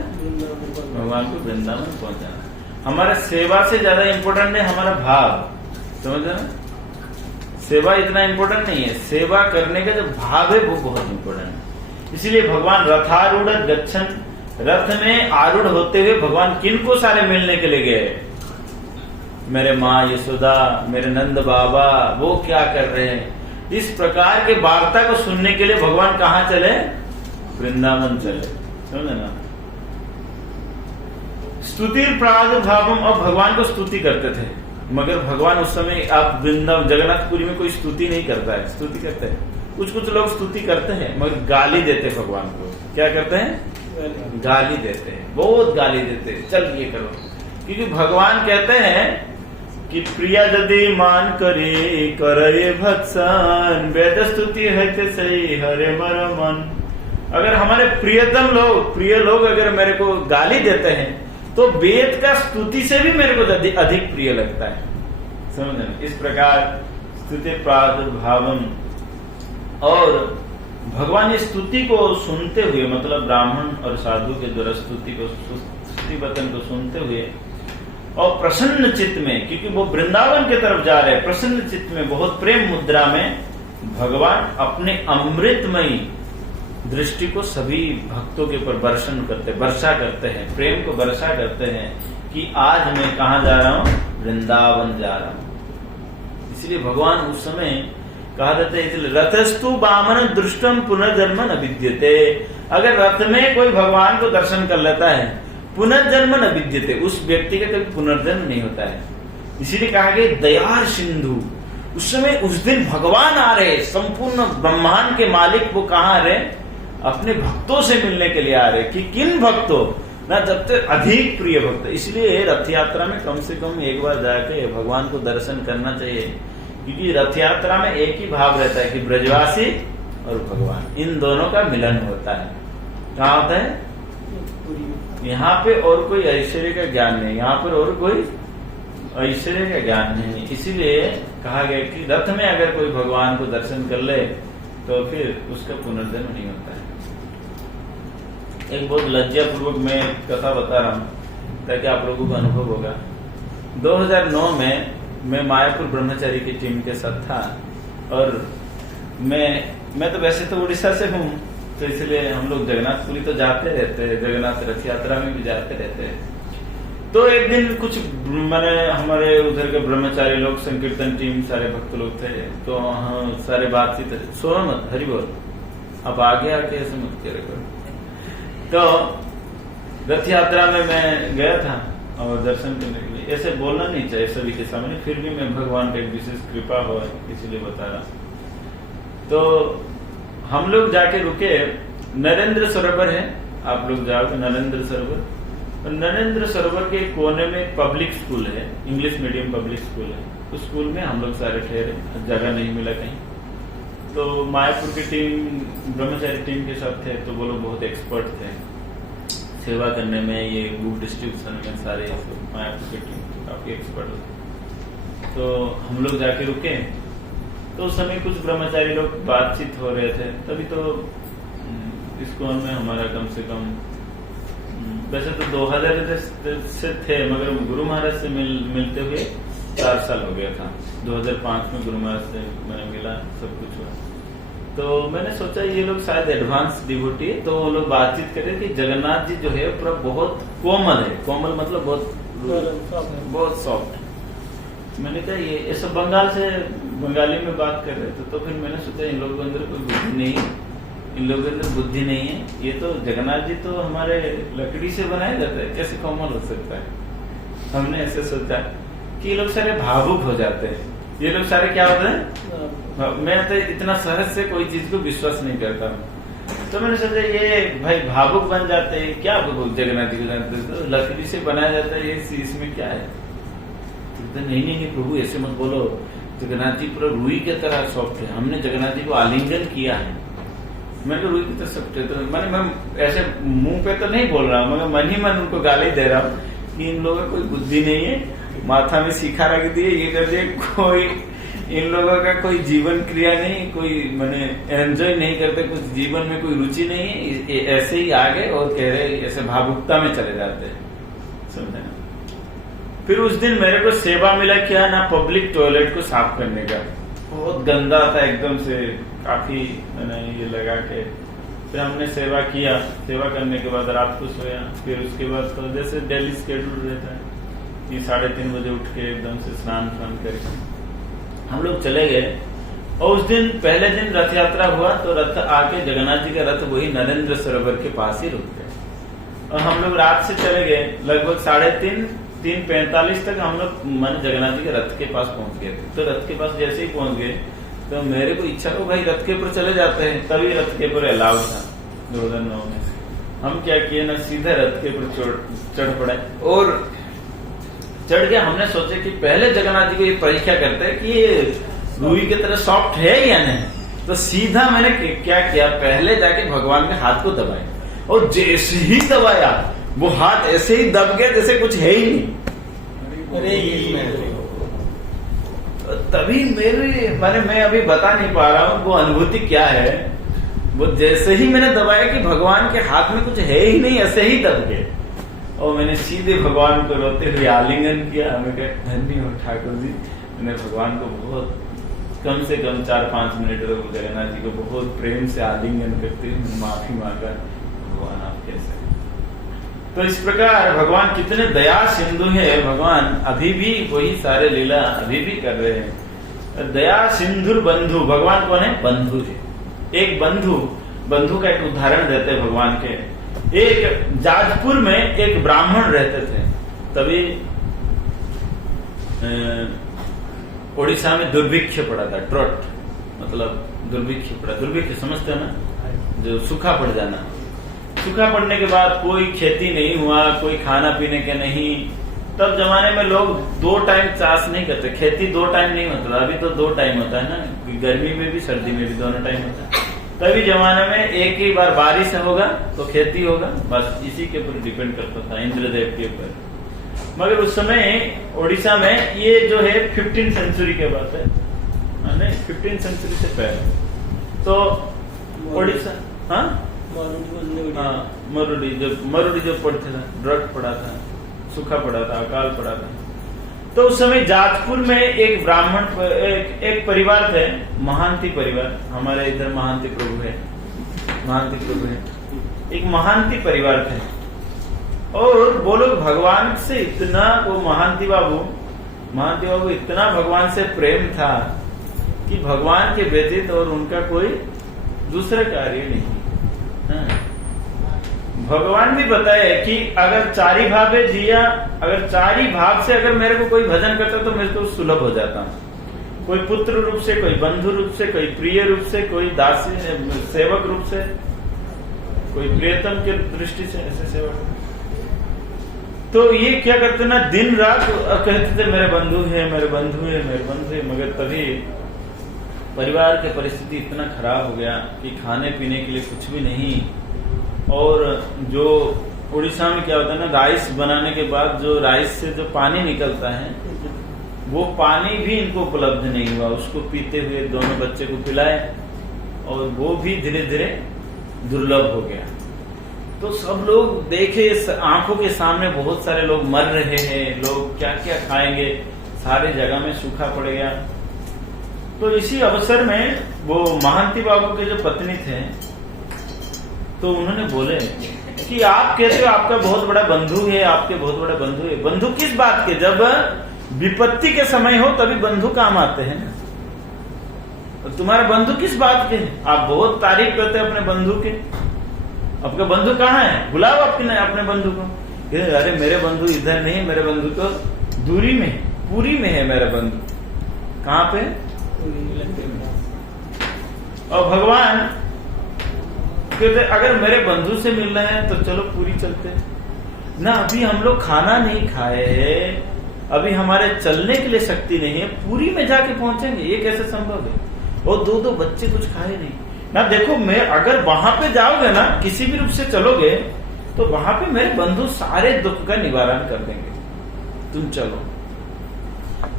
भगवान को वृंदावन पहुंचाना। हमारा सेवा से ज्यादा इम्पोर्टेंट है हमारा भाव, समझ ना? सेवा इतना इम्पोर्टेंट नहीं है, सेवा करने का जो भाव है वो बहुत इम्पोर्टेंट है। इसीलिए भगवान रथारूढ़ गच्छन, रथ में आरूढ़ होते हुए भगवान किनको सारे मिलने के लिए गए? मेरे माँ यशोदा, मेरे नंद बाबा, वो क्या कर रहे हैं? इस प्रकार के वार्ता को सुनने के लिए भगवान कहाँ चले? वृंदावन चले, समझे ना? स्तुति प्रादुर्भावम, और भगवान को स्तुति करते थे। मगर भगवान उस समय, आप वृंदावन जगन्नाथपुरी में कोई स्तुति नहीं करता है। स्तुति करते हैं कुछ कुछ लोग, स्तुति करते हैं मगर गाली देते भगवान को। क्या करते हैं? गाली देते हैं, बहुत गाली देते हैं। चल ये करो, क्योंकि भगवान कहते हैं कि प्रिया यदि मान करे करे भत्सन, वेद स्तुति है सही हरे मर मन। अगर हमारे प्रियतम लोग, प्रिय लोग अगर मेरे को गाली देते हैं तो वेद का स्तुति से भी मेरे को अधिक प्रिय लगता है, समझे? इस प्रकार स्तुति प्रादुर्भावम, और भगवान इस स्तुति को सुनते हुए, मतलब ब्राह्मण और साधु के द्वारा स्तुति वचन को सुनते हुए और प्रसन्न चित्त में, क्योंकि वो वृंदावन के तरफ जा रहे हैं, प्रसन्न चित्त में बहुत प्रेम मुद्रा में भगवान अपने अमृतमयी दृष्टि को सभी भक्तों के ऊपर वर्षा करते हैं, प्रेम को वर्षा करते हैं कि आज मैं कहाँ जा रहा हूँ? वृंदावन जा रहा हूँ। इसलिए भगवान उस समय कहा जाता है, रथस्तु बामन दृष्टम पुनर्जन्म न विद्यते। अगर रथ में कोई भगवान को दर्शन कर लेता है, पुनर्जन्म न विद्यते, उस व्यक्ति का कभी पुनर्जन्म नहीं होता है। इसीलिए कहा गया दयार सिंधु। उस समय, उस दिन भगवान आ रहे, संपूर्ण ब्रह्मांड के मालिक वो कहाँ आ रहे? अपने भक्तों से मिलने के लिए आ रहे। कि किन भक्तों? ना जब तक अधिक प्रिय भक्त। इसलिए रथ यात्रा में कम से कम एक बार जाके भगवान को दर्शन करना चाहिए, क्योंकि रथ यात्रा में एक ही भाव रहता है कि ब्रजवासी और भगवान, इन दोनों का मिलन होता है। कहाँ होता है? यहाँ पे और कोई ऐश्वर्य का ज्ञान नहीं, यहाँ पर और कोई ऐश्वर्य का ज्ञान नहीं। इसीलिए कहा गया कि रथ में अगर कोई भगवान को दर्शन कर ले तो फिर उसका पुनर्जन्म नहीं होता है। एक बहुत लज्जा पूर्वक मैं कथा बता रहा हूँ ताकि आप लोगों को अनुभव होगा। 2009 में मैं मायापुर ब्रह्मचारी की टीम के साथ था, और मैं तो वैसे तो उड़ीसा से हूँ, तो इसलिए हम लोग जगन्नाथपुरी तो जाते रहते हैं, जगन्नाथ रथ यात्रा में भी जाते रहते हैं। तो एक दिन कुछ मैंने हमारे उधर के ब्रह्मचारी लोग, संकीर्तन टीम, सारे भक्त लोग थे, तो हाँ सारे बातचीत, सुनो मत हरि बोल, अब आगे आके ऐसे मत करे करो। तो रथ यात्रा में मैं गया था और दर्शन करने के लिए, ऐसे बोलना नहीं चाहिए सभी के सामने, फिर भी मैं भगवान का एक विशेष कृपा हो इसलिए बता रहा। तो हम लोग जाके रुके, नरेंद्र सरोवर है, आप लोग जाओगे नरेंद्र सरोवर, और नरेंद्र सरोवर के कोने में एक पब्लिक स्कूल है, इंग्लिश मीडियम पब्लिक स्कूल है। उस स्कूल में हम लोग सारे ठहरे, जगह नहीं मिला कहीं। तो मायापुर की टीम, ब्रह्मचारी टीम के साथ थे, तो वो लोग बहुत एक्सपर्ट थे सेवा करने में, ये बुक डिस्ट्रीब्यूशन में, सारे मायापुर की टीम काफी एक्सपर्ट होते। तो हम लोग जाके रुके, तो उस समय कुछ ब्रह्मचारी लोग बातचीत हो रहे थे। तभी तो इस्कॉन में हमारा कम से कम, वैसे तो 2000 से थे, मगर गुरु महाराज से मिलते हुए 4 साल हो गया था। 2005 में गुरु महाराज से मैंने मिला, सब कुछ हुआ। तो मैंने सोचा ये लोग शायद एडवांस डिवोटी है, तो वो लोग बातचीत कर रहे कि जगन्नाथ जी जो है पूरा बहुत कोमल है, कोमल मतलब बहुत सॉफ्ट। मैंने कहा ये ऐसा बंगाली में बात कर रहे थे, तो फिर मैंने सोचा इन लोगों के अंदर कोई बुद्धि नहीं है, इन लोगों के अंदर बुद्धि नहीं है, ये तो जगन्नाथ जी तो हमारे लकड़ी से बनाए जाते हैं, कैसे कोमल हो सकता है। हमने ऐसे सोचा कि ये लोग सारे भावुक हो जाते हैं, ये लोग सारे क्या होते हैं, मैं तो इतना सहज से कोई चीज को विश्वास नहीं करता हूँ। तो मैंने सोचा ये भाई भावुक बन जाते हैं, क्या जगन्नाथ जी को लकड़ी से बनाया जाता है, ये इसमें क्या है। तो नहीं प्रभु ऐसे मत बोलो, जगन्नाथ जी पूरा रुई के तरह सॉफ्ट है, हमने जगन्नाथ जी को आलिंगन किया है। मैंने रुई की तरह सॉफ्ट है, तो मैं ऐसे मुंह पे तो नहीं बोल रहा हूँ, मगर मन ही मन उनको गाली दे रहा हूँ कि इन लोगों को कोई बुद्धि नहीं है, माथा में सीखा रख दिए, ये कर दिए, कोई इन लोगों का कोई जीवन क्रिया नहीं, कोई मैंने एंजॉय नहीं करते, कुछ जीवन में कोई रुचि नहीं है, ऐसे ही आगे और कह रहे ऐसे भावुकता में चले जाते हैं, समझे ना। फिर उस दिन मेरे को सेवा मिला क्या ना, पब्लिक टॉयलेट को साफ करने का, बहुत गंदा था एकदम से, काफी मैंने ये लगा के फिर हमने सेवा किया। सेवा करने के बाद रात को सोया, फिर उसके बाद तो जैसे डेली स्केड्यूल रहता है कि 3:30 बजे उठ के एकदम से स्नान करके हम लोग चले गए। और उस दिन पहले दिन रथ यात्रा हुआ, तो रथ आके जगन्नाथ जी का रथ वही नरेंद्र सरोवर के पास ही रुक गए, और हम लोग रात से चले गए, लगभग 3:45 तक हम लोग मन जगन्नाथ जी के रथ के पास पहुंच गए थे। तो रथ के पास जैसे ही पहुंच गए तो मेरे को इच्छा हो भाई रथ के ऊपर चले जाते हैं, तभी रथ के ऊपर अलाउड था 2009 में। हम क्या किए ना, सीधा रथ के ऊपर चढ़ पड़े, और चढ़ के हमने सोचे कि पहले जगन्नाथ जी को ये परीक्षा करते हैं कि ये रुई की तरह सॉफ्ट है या नहीं। तो सीधा मैंने क्या किया, पहले जाके भगवान के हाथ को दबाया, और जैसे ही दबाया वो हाथ ऐसे ही दब गया जैसे कुछ है ही नहीं। अरे तभी मैं अभी बता नहीं पा रहा हूँ वो अनुभूति क्या है। वो जैसे ही मैंने दबाया कि भगवान के हाथ में कुछ है ही नहीं, ऐसे ही दब गए, और मैंने सीधे भगवान को रोते हुए आलिंगन किया। हमें कहा धन्य हो ठाकुर जी, मैंने भगवान को बहुत कम से कम 4-5 मिनट जगन्नाथ जी को बहुत प्रेम से आलिंगन करते हुए माफी मांगा, भगवान आप कैसे। तो इस प्रकार भगवान कितने दया सिंधु है, भगवान अभी भी वही सारे लीला अभी भी कर रहे हैं। दया सिंधुर बंधु, भगवान कौन है, बंधु है। एक बंधु का एक उदाहरण देते हैं भगवान के। एक जाजपुर में एक ब्राह्मण रहते थे, तभी उड़ीसा में दुर्भिक्ष पड़ा था, ड्रॉट मतलब दुर्भिक्ष पड़ा, दुर्भिक्ष समझते हैं ना, जो सूखा पड़ जाना। सूखा पड़ने के बाद कोई खेती नहीं हुआ, कोई खाना पीने के नहीं। तब जमाने में लोग 2 टाइम चाष नहीं करते, खेती 2 टाइम नहीं होता था। अभी तो 2 टाइम होता है ना, गर्मी में भी सर्दी में भी दोनों टाइम होता है। तभी जमाने में एक ही बार बारिश होगा तो खेती होगा, बस इसी के ऊपर डिपेंड करता था, इंद्रदेव के ऊपर। मगर उस समय उड़ीसा में, ये जो है 15th सेंचुरी के बात है, नहीं 15th सेंचुरी से पहले, तो उड़ीसा मरुड़ी जो पड़ते था, ड्रग पड़ा था, सूखा पड़ा था, अकाल पड़ा था। तो उस समय जाजपुर में एक ब्राह्मण एक परिवार थे, महांती परिवार। हमारे इधर महांती प्रभु है, एक महांती परिवार थे। और वो लोग भगवान से इतना, वो महांती बाबू इतना भगवान से प्रेम था कि भगवान के व्यतीत और उनका कोई दूसरा कार्य नहीं। भगवान भी बताए कि अगर 4 भाव दिया, अगर 4 भाव से अगर मेरे को कोई भजन करता तो मेरे को सुलभ हो जाता। कोई पुत्र रूप से, कोई बंधु रूप से, कोई प्रिय रूप से, कोई दासी सेवक रूप से, कोई प्रियतम के दृष्टि से, ऐसे सेवक। तो ये क्या करते ना, दिन रात कहते थे मेरे बंधु है, मेरे बंधु है, मेरे बंधु है। मगर तभी परिवार की परिस्थिति इतना खराब हो गया कि खाने पीने के लिए कुछ भी नहीं। और जो उड़ीसा में क्या होता है ना, राइस बनाने के बाद जो राइस से जो पानी निकलता है, वो पानी भी इनको उपलब्ध नहीं हुआ। उसको पीते हुए दोनों बच्चे को पिलाए और वो भी धीरे धीरे दुर्लभ हो गया। तो सब लोग देखे, आंखों के सामने बहुत सारे लोग मर रहे हैं, लोग क्या क्या खाएंगे, सारे जगह में सूखा पड़ गया। तो इसी अवसर में वो महांती बाबू के जो पत्नी थे, तो उन्होंने बोले कि आप कहते हो आपका बहुत बड़ा बंधु है, आपके बहुत बड़ा बंधु है। बंधु किस बात के? जब विपत्ति के समय हो तभी बंधु काम आते हैं ना। तो तुम्हारे बंधु किस बात के? आप बहुत तारीफ करते हैं अपने बंधु के। आपका बंधु कहाँ है? बुलाओ अपने बंधु को। अरे मेरे बंधु इधर नहीं, मेरे बंधु तो दूरी में, पूरी में है मेरा बंधु। कहाँ पे? और भगवान कहते अगर मेरे बंधु से मिलना है तो चलो पूरी चलते ना। अभी हम लोग खाना नहीं खाए, अभी हमारे चलने के लिए शक्ति नहीं है, पूरी में जाके पहुंचेंगे, ये कैसे संभव है? और 2 बच्चे कुछ खाए नहीं ना। देखो, मैं अगर वहां पे जाओगे ना, किसी भी रूप से चलोगे, तो वहां पे मेरे बंधु सारे दुख का निवारण कर देंगे, तुम चलो।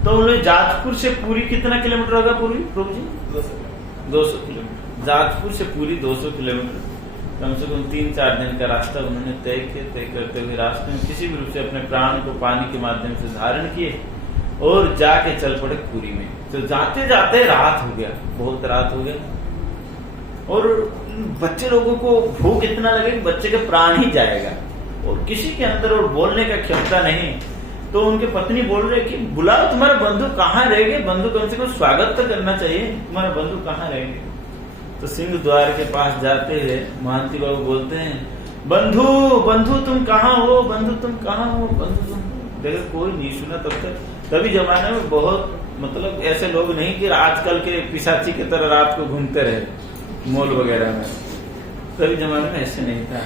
तो उन्होंने जाजपुर से पूरी कितना किलोमीटर होगा? पूरी प्रभु जी 200 किलोमीटर। जाजपुर से पूरी 200 किलोमीटर, कम से कम 3-4 दिन का रास्ता उन्होंने तय किया। तय करते हुए रास्ते में किसी भी रूप से अपने प्राण को पानी के माध्यम से धारण किए और जाके चल पड़े पूरी में। तो जाते जाते रात हो गया, बहुत रात हो गया। और बच्चे लोगों को भूख इतना लगे कि बच्चे का प्राण ही जाएगा, और किसी के अंदर और बोलने का क्षमता नहीं। तो उनके पत्नी बोल रहे कि बुलाओ, तुम्हारे बंधु कहाँ रहेंगे? बंधु कम से कम स्वागत तो करना चाहिए, तुम्हारे बंधु कहाँ रहेंगे? तो सिंह द्वार के पास जाते हुए महांती बाबू बोलते हैं, बंधु बंधु तुम कहाँ हो? बंधु तुम कहाँ हो? बंधु तुम। देखो कोई नहीं सुना तब तक। तभी जमाने में बहुत, मतलब ऐसे लोग नहीं कि आजकल के पिशाची की तरह रात को घूमते रहे मॉल वगैरह में। तभी जमाने में ऐसे नहीं था।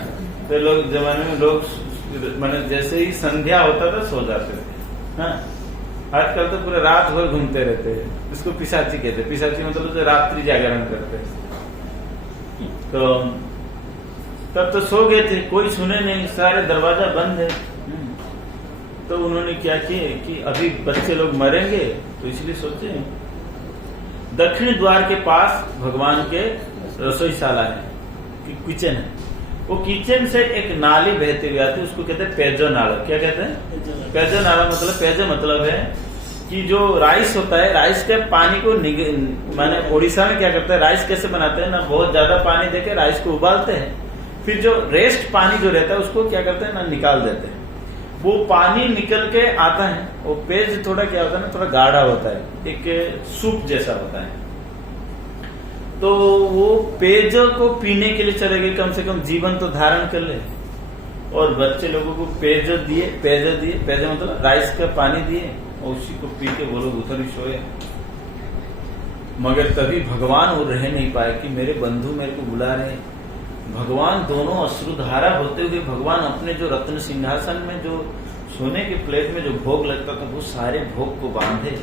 तो लोग जमाने में लोग मैंने जैसे ही संध्या होता था सो जाते थे। हाँ, आजकल तो पूरे रात भर घूमते रहते हैं। इसको पिशाची कहते हैं। पिशाची मतलब जो रात्रि जागरण करते हैं। तो तब तो सो गए थे, कोई सुने नहीं, सारे दरवाजा बंद है। तो उन्होंने क्या किए कि अभी बच्चे लोग मरेंगे, तो इसलिए सोचे दक्षिण द्वार के पास भगवान के रसोईशाला है, किचन है। वो किचन से एक नाली बहती हुई आती है, उसको कहते हैं पेजो नाला। क्या कहते हैं? पेजो नाला। मतलब पेजो मतलब है कि जो राइस होता है, राइस के पानी को माने उड़ीसा में क्या करते हैं, राइस कैसे बनाते हैं ना, बहुत ज्यादा पानी देके राइस को उबालते हैं, फिर जो रेस्ट पानी जो रहता है उसको क्या करते हैं ना, निकाल देते हैं। वो पानी निकल के आता है। वो पेज थोड़ा क्या होता है ना, थोड़ा गाढ़ा होता है, एक सूप जैसा होता है। तो वो पेज को पीने के लिए चले गए, कम से कम जीवन तो धारण कर ले। और बच्चे लोगों को पेज दिए, पेज मतलब राइस का पानी दिए, और उसी को पी के वो लोग उधर ही सोए। मगर तभी भगवान वो रह नहीं पाए कि मेरे बंधु मेरे को बुला रहे। भगवान दोनों अश्रुधारा होते हुए भगवान अपने जो रत्न सिंहासन में जो सोने के प्लेट में जो भोग लगता था वो सारे भोग को बांधे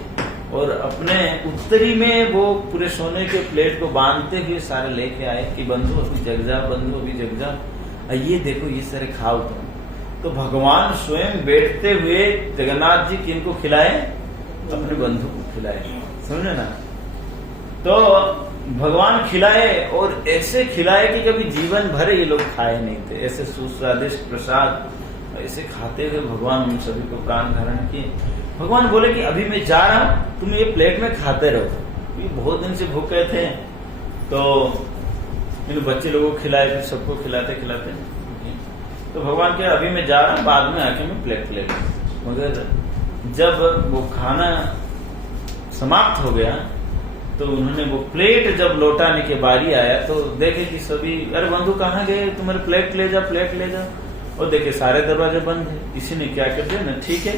और अपने उत्तरी में वो पूरे सोने के प्लेट को बांधते हुए सारे लेके आए कि बंधु अभी जग जा, बंधु अभी जग जा, ये देखो ये सारे खाओ तुम। तो भगवान स्वयं बैठते हुए जगन्नाथ जी किनको खिलाए? अपने बंधु को खिलाए। समझे ना? तो भगवान खिलाए और ऐसे खिलाए कि कभी जीवन भर ये लोग खाए नहीं थे। ऐसे सुस्वादिष्ट प्रसाद ऐसे खाते हुए भगवान उन सभी को प्राण धारण किए। भगवान बोले कि अभी मैं जा रहा हूं, तुम ये प्लेट में खाते रहो। ये बहुत दिन से भूखे थे, तो इन बच्चे लोगों को खिलाए, फिर सबको खिलाते खिलाते तो भगवान क्या, अभी मैं जा रहा हूं, बाद में आके मैं प्लेट ले लूं। मगर जब वो खाना समाप्त हो गया तो उन्होंने वो प्लेट जब लौटाने की बारी आया तो देखे कि सभी, अरे बंधु कहाँ गए, तुम्हारे प्लेट ले जा, प्लेट ले जा। और देखे सारे दरवाजे बंद है। इसी ने क्या कर दिया ना, ठीक है,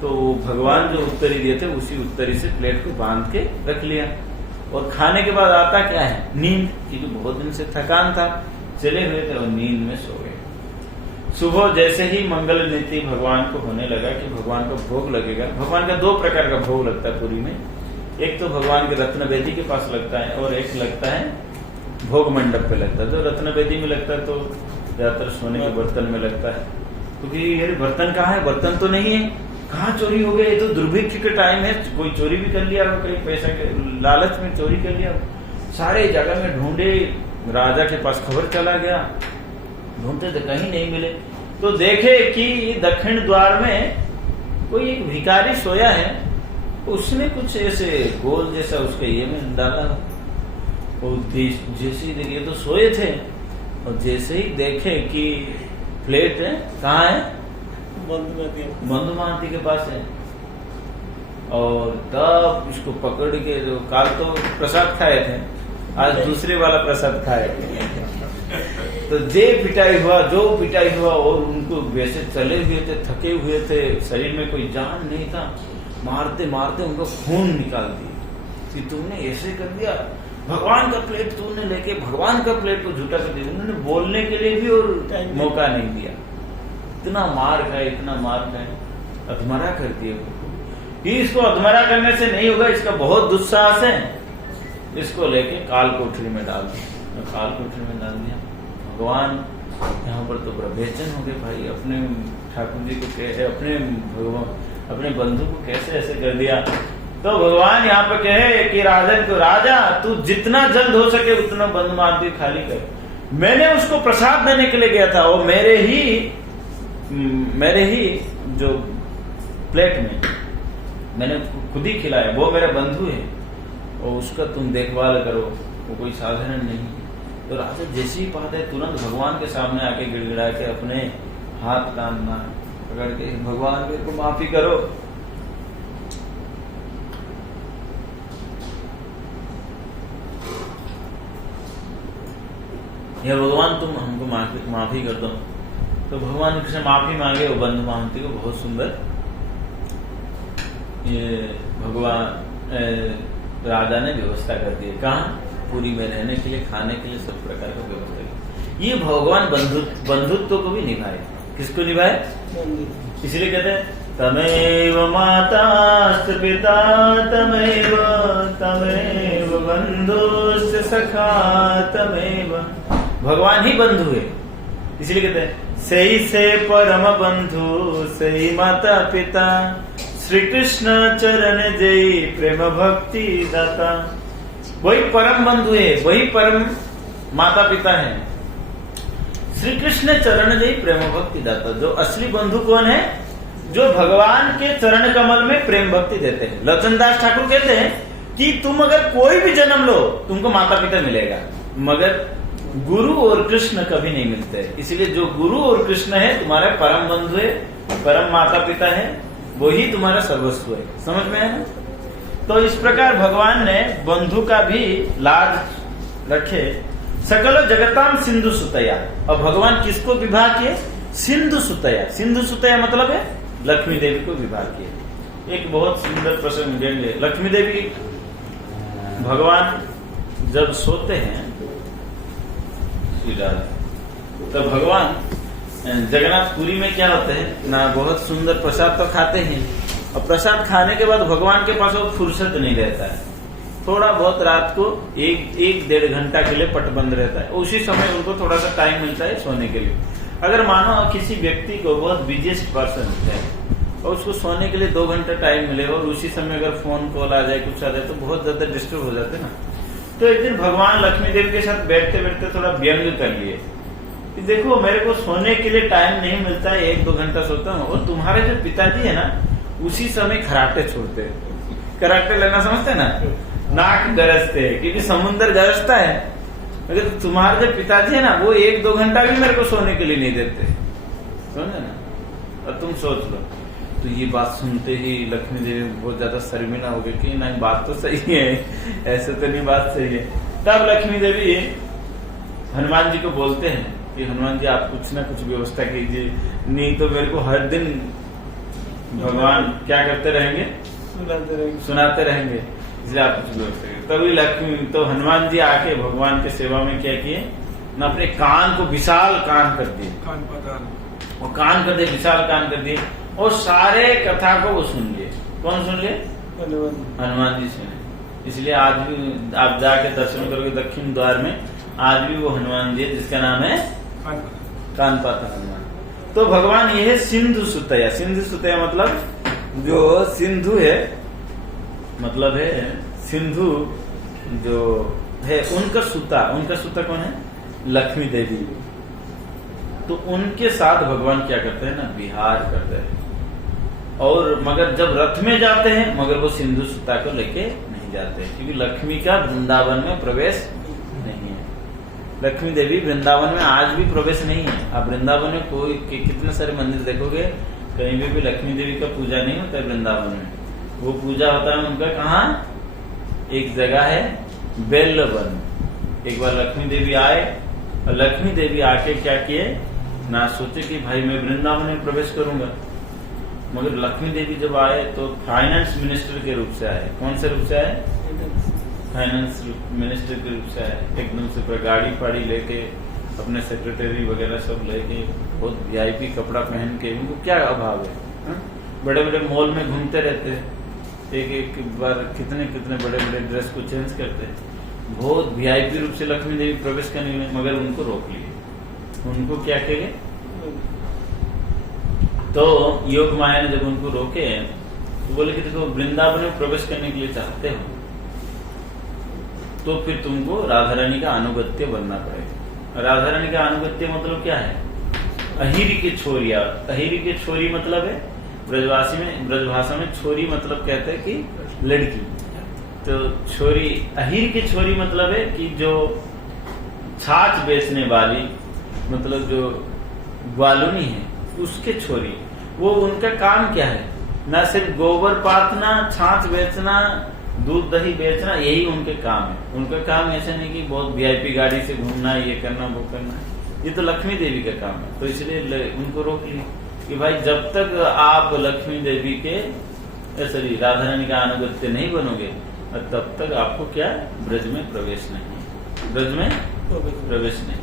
तो भगवान जो उत्तरी दिए थे उसी उत्तरी से प्लेट को बांध के रख लिया। और खाने के बाद आता क्या है? नींद, क्योंकि बहुत दिन से थकान था, चले हुए थे और नींद में सो गए। सुबह जैसे ही मंगल नीति भगवान को होने लगा कि भगवान का भोग लगेगा। भगवान का दो प्रकार का भोग लगता है पुरी में, एक तो भगवान के रत्न वेदी के पास लगता है और एक लगता है भोग मंडप पे लगता है। तो रत्न वेदी में लगता है तो ज्यादातर सोने के बर्तन में लगता है, क्योंकि ये बर्तन कहाँ है? बर्तन तो नहीं है, कहाँ चोरी हो गए? ये तो दुर्भिक्ष के टाइम है, कोई चोरी भी कर लिया, कहीं पैसा के लालच में चोरी कर लिया। सारे जगह में ढूंढे, राजा के पास खबर चला गया, ढूंढते थे कहीं नहीं मिले। तो देखे कि दक्षिण द्वार में कोई एक भिखारी सोया है, उसने कुछ ऐसे गोल जैसा उसके ये में डाला। और जैसे ही देखे तो सोए थे, और जैसे ही देखे कि प्लेट है, कहाँ है? बंधु महांती के पास है। और तब इसको पकड़ के, जो काल तो प्रसाद खाए थे, आज दूसरे वाला प्रसाद खाए तो जे पिटाई हुआ, जो पिटाई हुआ, और उनको वैसे चले हुए थे, थके हुए थे, शरीर में कोई जान नहीं था, मारते मारते उनको खून निकाल दिया कि तुमने ऐसे कर दिया, भगवान का प्लेट तुमने लेके भगवान का प्लेट को झूठा कर दिया। उन्होंने बोलने के लिए भी और मौका नहीं दिया। इतना मार खाए, इतना मार खाए, अधमरा कर दिए। कि इसको अधमरा करने से नहीं होगा, इसका बहुत दुस्साहस है, इसको लेके काल कोठरी में डाल दिया। काल कोठरी में डाल दिया। भगवान यहाँ पर तो बड़ा बेचैन हो गए, भाई अपने ठाकुर जी को कैसे, अपने बंधु को कैसे ऐसे कर दिया। तो भगवान यहाँ पे कहे कि राजन को, राजा तू जितना जल्द हो सके उतना बंधु महांती खाली कर। मैंने उसको प्रसाद देने के लिए गया था, वो मेरे ही जो प्लेट में मैंने खुद ही खिलाया, वो मेरा बंधु है और उसका तुम देखभाल करो, वो कोई साधारण नहीं। तो राजा जैसे ही पाता है तुरंत भगवान के सामने आके गिड़गिड़ा के अपने हाथ कांधना पकड़ के, भगवान मेरे को माफी करो। या भगवान तुम हमको माफी कर दो। तो भगवान से माफी मांगे। वो बंधु महांती को बहुत सुंदर ये भगवान राजा ने व्यवस्था कर दी। कहाँ? पुरी में रहने के लिए, खाने के लिए, सब प्रकार का व्यवस्था की। ये भगवान बंधुत्व को भी निभाए। किसको निभाए? इसलिए कहते हैं तमेव माताश्च पिता तमेव तमेव बंधुश्च सखा तमेव। भगवान ही बंधु है, इसलिए कहते हैं सही से परम बंधु सही माता पिता, श्री कृष्ण चरण जय प्रेम भक्ति दाता। वही परम बंधु है, वही परम माता पिता है। श्री कृष्ण चरण जय प्रेम भक्ति दाता। जो असली बंधु कौन है? जो भगवान के चरण कमल में प्रेम भक्ति देते हैं। लोचनदास ठाकुर कहते हैं कि तुम अगर कोई भी जन्म लो तुमको माता पिता मिलेगा, मगर गुरु और कृष्ण कभी नहीं मिलते। इसलिए जो गुरु और कृष्ण है तुम्हारा परम बंधु है, परम माता पिता है, वही तुम्हारा सर्वस्व है। समझ में है ना? तो इस प्रकार भगवान ने बंधु का भी लाज रखे। सकलो जगताम सिंधु सुतया। और भगवान किसको विवाह किए? सिंधु सुतया। सिंधु सुतया मतलब है लक्ष्मी देवी को विवाह किए। एक बहुत सुंदर प्रसंग लेंगे। लक्ष्मी देवी भगवान जब सोते हैं, तो भगवान जगन्नाथपुरी में क्या होता है ना, बहुत सुंदर प्रसाद तो खाते हैं, और प्रसाद खाने के बाद भगवान के पास वो फुर्सत नहीं रहता है। थोड़ा बहुत रात को एक डेढ़ घंटा के लिए पट बंद रहता है, उसी समय उनको थोड़ा सा टाइम मिलता है सोने के लिए। अगर मानो किसी व्यक्ति को बहुत बिजीएस्ट पर्सन है और उसको सोने के लिए 2 घंटा टाइम मिले और उसी समय अगर फोन कॉल आ जाए, कुछ आ जाए, तो बहुत ज्यादा डिस्टर्ब हो जाते ना। तो एक दिन भगवान लक्ष्मी देवी के साथ बैठते बैठते थोड़ा व्यंग कर लिए कि देखो मेरे को सोने के लिए टाइम नहीं मिलता है, 1-2 घंटा सोता हूँ, और तुम्हारे जो पिताजी है ना उसी समय खराटे छोड़ते हैं। खराटे लेना समझते ना, नाक गरजते हैं, क्योंकि समुन्द्र गरजता है। अगर तुम्हारे जो पिताजी है ना वो 1-2 घंटा भी मेरे को सोने के लिए नहीं देते, समझे ना। और तुम सोच लो, तो ये बात सुनते ही लक्ष्मी देवी बहुत ज्यादा शर्मिला हो गई कि नहीं बात तो सही है, ऐसे तो नहीं बात सही है। तब लक्ष्मी देवी हनुमान जी को बोलते हैं कि हनुमान जी आप कुछ ना कुछ व्यवस्था कीजिए, नहीं तो मेरे को हर दिन भगवान क्या करते रहेंगे, सुनाते रहेंगे, इसलिए आप कुछ व्यवस्था कीजिए। तभी लक्ष्मी तो हनुमान जी आके भगवान के सेवा में क्या किए ना, अपने कान को विशाल कान कर दिए, वो कान कर दिए, विशाल कान कर दिए, और सारे कथा को वो सुन लिए। कौन सुन लिए? हनुमान जी सुने। इसलिए आज भी आप जाके दर्शन करोगे दक्षिण द्वार में, आज भी वो हनुमान जी जिसका नाम है कानपात हनुमान। तो भगवान ये है सिंधु सुतया। सिंधु सुतया मतलब जो सिंधु है, मतलब है सिंधु जो है उनका सुता। उनका सुता कौन है? लक्ष्मी देवी। तो उनके साथ भगवान क्या करते हैं ना, विहार करते हैं। और मगर जब रथ में जाते हैं, मगर वो सिंधु सुता को लेके नहीं जाते, क्योंकि लक्ष्मी का वृंदावन में प्रवेश नहीं है। लक्ष्मी देवी वृंदावन में आज भी प्रवेश नहीं है। आप वृंदावन में कोई कितने सारे मंदिर देखोगे, कहीं भी लक्ष्मी देवी का पूजा नहीं होता है वृंदावन में। वो पूजा होता है उनका कहाँ? एक जगह है बेल्लवन। एक बार लक्ष्मी देवी आए, और लक्ष्मी देवी आके क्या किए ना, सोचे कि भाई मैं वृंदावन में प्रवेश करूंगा। मगर लक्ष्मी देवी जब आए तो फाइनेंस मिनिस्टर के रूप से आए। कौन से रूप से आए? फाइनेंस मिनिस्टर के रूप से आए। एकदम से पूरा गाड़ी फाड़ी लेके, अपने सेक्रेटरी वगैरह सब लेके, बहुत वीआईपी कपड़ा पहन के। उनको क्या अभाव है? बड़े बड़े मॉल में घूमते रहते हैं, एक बार कितने कितने बड़े बड़े ड्रेस को चेंज करते हैं। बहुत वीआईपी रूप से लक्ष्मी देवी प्रवेश करने में, मगर उनको रोक लिए। उनको क्या किए? तो योग माया ने जब उनको रोके तो बोले कि देखो वृंदावन में प्रवेश करने के लिए चाहते हो तो फिर तुमको राधा रानी का अनुगत्य बनना पड़ेगा। राधा रानी का अनुगत्य मतलब क्या है? अहिरी के छोरिया। अहिरी के छोरी मतलब है ब्रजभाषा में छोरी मतलब कहते हैं कि लड़की। तो छोरी, अहिर की छोरी मतलब है कि जो छाछ बेचने वाली, मतलब जो ग्वालुनी है उसके छोरी। वो उनका काम क्या है? ना सिर्फ गोबर पाथना, छाछ बेचना, दूध दही बेचना, यही उनके काम है। उनका काम ऐसा नहीं कि बहुत वीआईपी गाड़ी से घूमना, ये करना वो करना। ये तो लक्ष्मी देवी का काम है। तो इसलिए उनको रोक लिया कि भाई जब तक आप लक्ष्मी देवी के सॉरी राधा रानी का अनुगत्य नहीं बनोगे, तब तक आपको क्या ब्रज में प्रवेश नहीं, ब्रज में प्रवेश नहीं।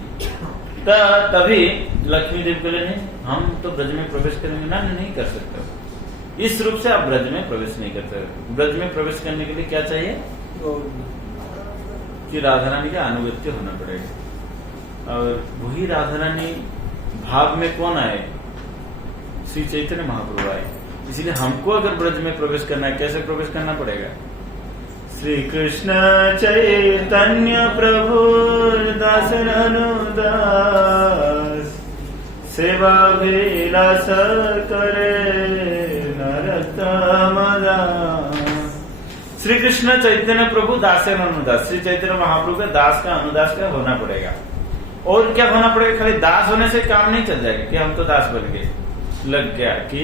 तभी लक्ष्मी देवी बोले नहीं, हम तो ब्रज में प्रवेश करेंगे ना, नहीं कर सकते। इस रूप से आप ब्रज में प्रवेश नहीं कर सकते। ब्रज में प्रवेश करने के लिए क्या चाहिए? कि राधा रानी का अनुगत्य होना पड़ेगा। और वही राधा रानी भाव में कौन आए? श्री चैतन्य महाप्रभु आए। इसलिए हमको अगर ब्रज में प्रवेश करना है, कैसे प्रवेश करना पड़ेगा? श्री कृष्ण चैतन्य प्रभु दासन अनुदास, सेवा विलास करे नरोत्तम दास। श्री कृष्ण चैतन्य प्रभु दासन अनुदास। श्री चैतन्य महाप्रभु का दास का अनुदास का होना पड़ेगा। और क्या होना पड़ेगा? खाली दास होने से काम नहीं चल जाएगा कि हम तो दास बन गए। लग गया कि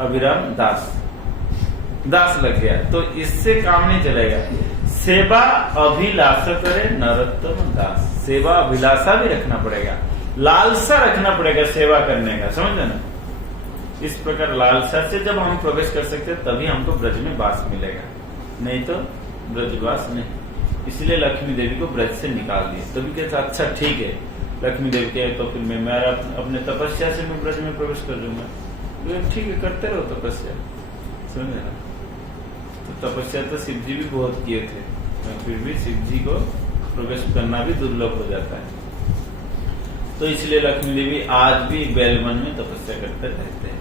अभिराम दास लग गया, तो इससे काम नहीं चलेगा। सेवा अभिलाष करे नरोत्तम दास। सेवा अभिलाषा भी रखना पड़ेगा, लालसा रखना पड़ेगा सेवा करने का, समझे ना। इस प्रकार लालसा से जब हम प्रवेश कर सकते हैं तभी हमको ब्रज में वास मिलेगा, नहीं तो ब्रजवास नहीं। इसलिए लक्ष्मी देवी को ब्रज से निकाल दिए। तभी कहते अच्छा ठीक है, लक्ष्मी देवी के, तो फिर मैं मेरा अपने तपस्या से मैं ब्रज में प्रवेश कर दूंगा। तो ठीक है, करते रहो तपस्या, समझे ना। तो तपस्या तो शिव जी भी बहुत किए थे, फिर भी शिव जी को प्रवेश करना भी दुर्लभ हो जाता है। तो इसलिए लक्ष्मी देवी आज भी बैलवन में तपस्या करते रहते हैं।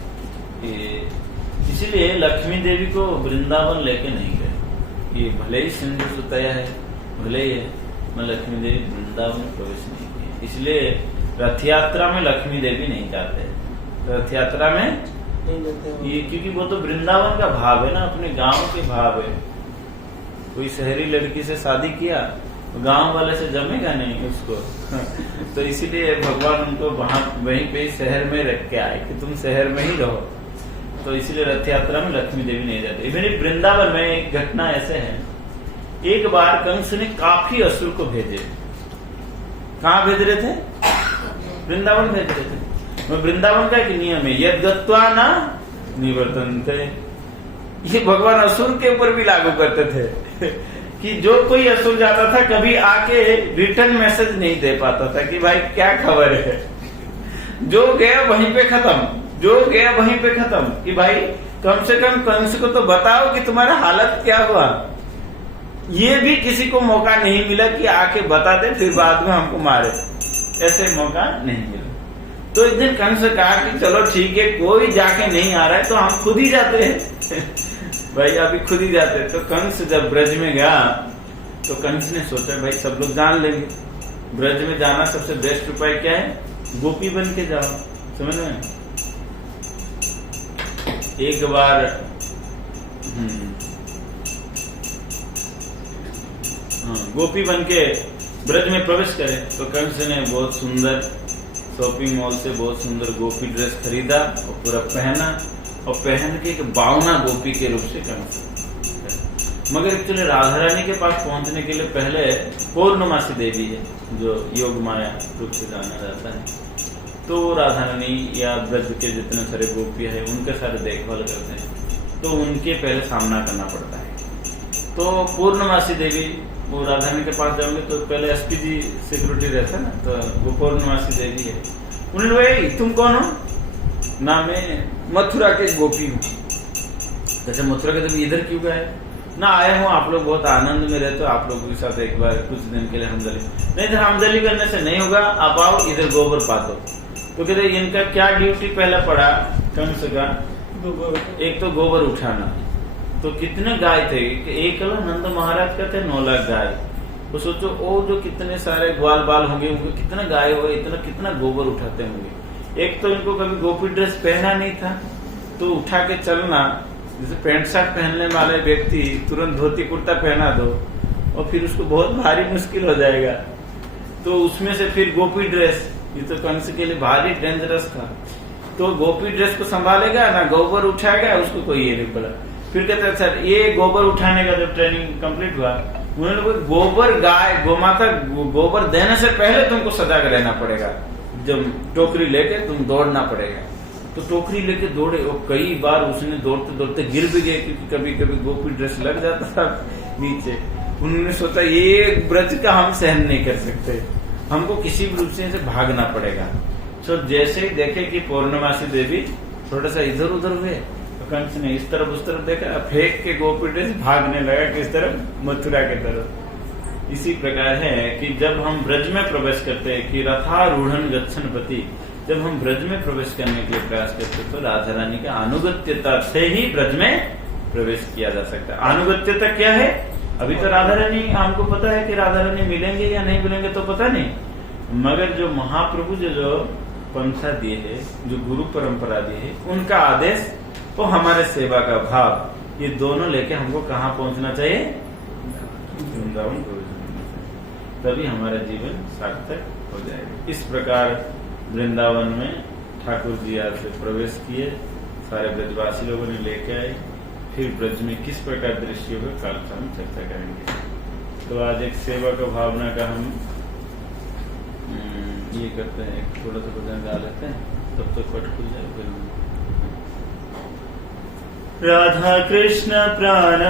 इसलिए लक्ष्मी देवी को वृंदावन लेके नहीं गए। ये भले ही सिंधु सुतया है, भले ही है, मैं लक्ष्मी देवी वृंदावन में प्रवेश नहीं किए। इसलिए रथ यात्रा में लक्ष्मी देवी नहीं जाते, रथ यात्रा में ये, क्योंकि वो तो वृंदावन का भाव है ना, अपने गांव के भाव है। कोई शहरी लड़की से शादी किया, गांव वाले से जमेगा नहीं उसको तो इसीलिए भगवान उनको वहीं पे शहर में रख के आए कि तुम शहर में ही रहो। तो इसीलिए रथ यात्रा में लक्ष्मी देवी नहीं जाती। इवन वृंदावन में एक घटना ऐसे है, एक बार कंस ने काफी असुर को भेजे। कहाँ भेज रहे थे? वृंदावन भेज रहे थे। वृंदावन का एक नियम है, यद गत्वा ना निवर्तन्ते। ये भगवान असुर के ऊपर भी लागू करते थे कि जो कोई असुर जाता था कभी आके रिटर्न मैसेज नहीं दे पाता था कि भाई क्या खबर है। जो गया वहीं पे खत्म, जो गया वहीं पे खत्म, कि भाई कम से कम कंस को तो बताओ कि तुम्हारा हालत क्या हुआ। ये भी किसी को मौका नहीं मिला कि आके बता दे फिर बाद में हमको मारे, ऐसे मौका नहीं मिला। तो एक दिन कंस कहा कि चलो ठीक है, कोई जाके नहीं आ रहा है तो हम खुद ही जाते हैं भाई अभी खुद ही जाते। तो कंस जब ब्रज में गया तो कंस ने सोचा भाई सब लोग जान लेंगे, ब्रज में जाना सबसे बेस्ट उपाय क्या है, गोपी बन के जाओ, समझ में। एक बार गोपी बन के ब्रज में प्रवेश करे तो कंस ने बहुत सुंदर शॉपिंग मॉल से बहुत सुंदर गोपी ड्रेस खरीदा और पूरा पहना, और पहन के एक बावना गोपी के रूप से कंस। मगर एक्चुअली राधा रानी के पास पहुंचने के लिए पहले पूर्णमासी देवी है जो योग माया रूप से जाना जाता है, तो राधा रानी या ब्रज के जितने सारे गोपी है उनके सारे देखभाल करते हैं, तो उनके पहले सामना करना पड़ता है। तो पूर्णमासी देवी वो राधा रानी के पास जाओगे तो पहले एसपीजी सिक्योरिटी रहता है ना, तो वो पूर्णमासी देवी है। उन्होंने भाई तुम कौन हो? ना मैं मथुरा के गोपी हूँ। जैसे मथुरा के तुम इधर क्यों गए? ना आया हूँ, आप लोग बहुत आनंद में रहते हो, आप लोगों के साथ एक बार कुछ दिन के लिए हमदली। नहीं इधर हमदली करने से नहीं होगा, आप आओ इधर गोबर पातो। तो कहते इनका क्या ड्यूटी पहला पड़ा कंस का? एक तो गोबर उठाना। तो कितने गाय थे? एक नंद महाराज का थे 9 लाख गाय। तो सोचो वो जो कितने सारे ग्वाल बाल होंगे, उनको कितना गाय होगा, इतना कितना गोबर उठाते होंगे। एक तो इनको कभी गोपी ड्रेस पहना नहीं था, तो उठा के चलना, जैसे पैंट शर्ट पहनने वाले व्यक्ति तुरंत धोती कुर्ता पहना दो और फिर उसको बहुत भारी मुश्किल हो जाएगा। तो उसमें से फिर गोपी ड्रेस, ये तो कंस के लिए भारी डेंजरस था। तो गोपी ड्रेस को संभालेगा ना, गोबर उठाएगा, उसको कोई ये नहीं बोला। फिर कहते सर ये गोबर उठाने का जब ट्रेनिंग कंप्लीट हुआ, उन्होंने बोला गोबर गाय गोमाता गोबर देने से पहले तुमको सजाग रहना पड़ेगा, जब टोकरी लेके तुम दौड़ना पड़ेगा। तो टोकरी लेके दौड़े और कई बार उसने दौड़ते दौड़ते गिर भी गए, क्योंकि कभी कभी गोपी ड्रेस लग जाता था नीचे। उन्होंने सोचा ये ब्रज का हम सहन नहीं कर सकते, हमको किसी भी रूप से भागना पड़ेगा। तो जैसे ही देखे कि पूर्णमासी देवी थोड़ा सा इधर उधर हुए, कंस ने इस तरफ उस तरफ देखा, फेंक के गोपी ड्रेस भागने लगा किस तरफ? मथुरा के तरफ। इसी प्रकार है कि जब हम ब्रज में प्रवेश करते हैं कि रथारूढ़ गच्छन्पति, जब हम ब्रज में प्रवेश करने के लिए प्रयास करते तो राधा रानी का अनुगत्यता से ही ब्रज में प्रवेश किया जा सकता है। अनुगत्यता क्या है? अभी तो राधा रानी हमको पता है कि राधा रानी मिलेंगे या नहीं मिलेंगे तो पता नहीं, मगर जो महाप्रभु जो पंथा दिए है, जो गुरु परंपरा दी है, उनका आदेश तो हमारे सेवा का भाव, ये दोनों लेके हमको कहाँ पहुंचना चाहिए? वृंदावन, तभी हमारा जीवन सार्थक हो जाएगा। इस प्रकार वृंदावन में ठाकुर जी आज से प्रवेश किए, सारे ब्रजवासी लोगों ने लेके आए। फिर ब्रज में किस प्रकार दृश्य होगा कल का हम चर्चा करेंगे। तो आज एक सेवा का भावना का हम ये करते हैं, थोड़ा सा भजन गा लेते हैं, तब तक पट खुल जाए। फिर राधा कृष्ण प्राण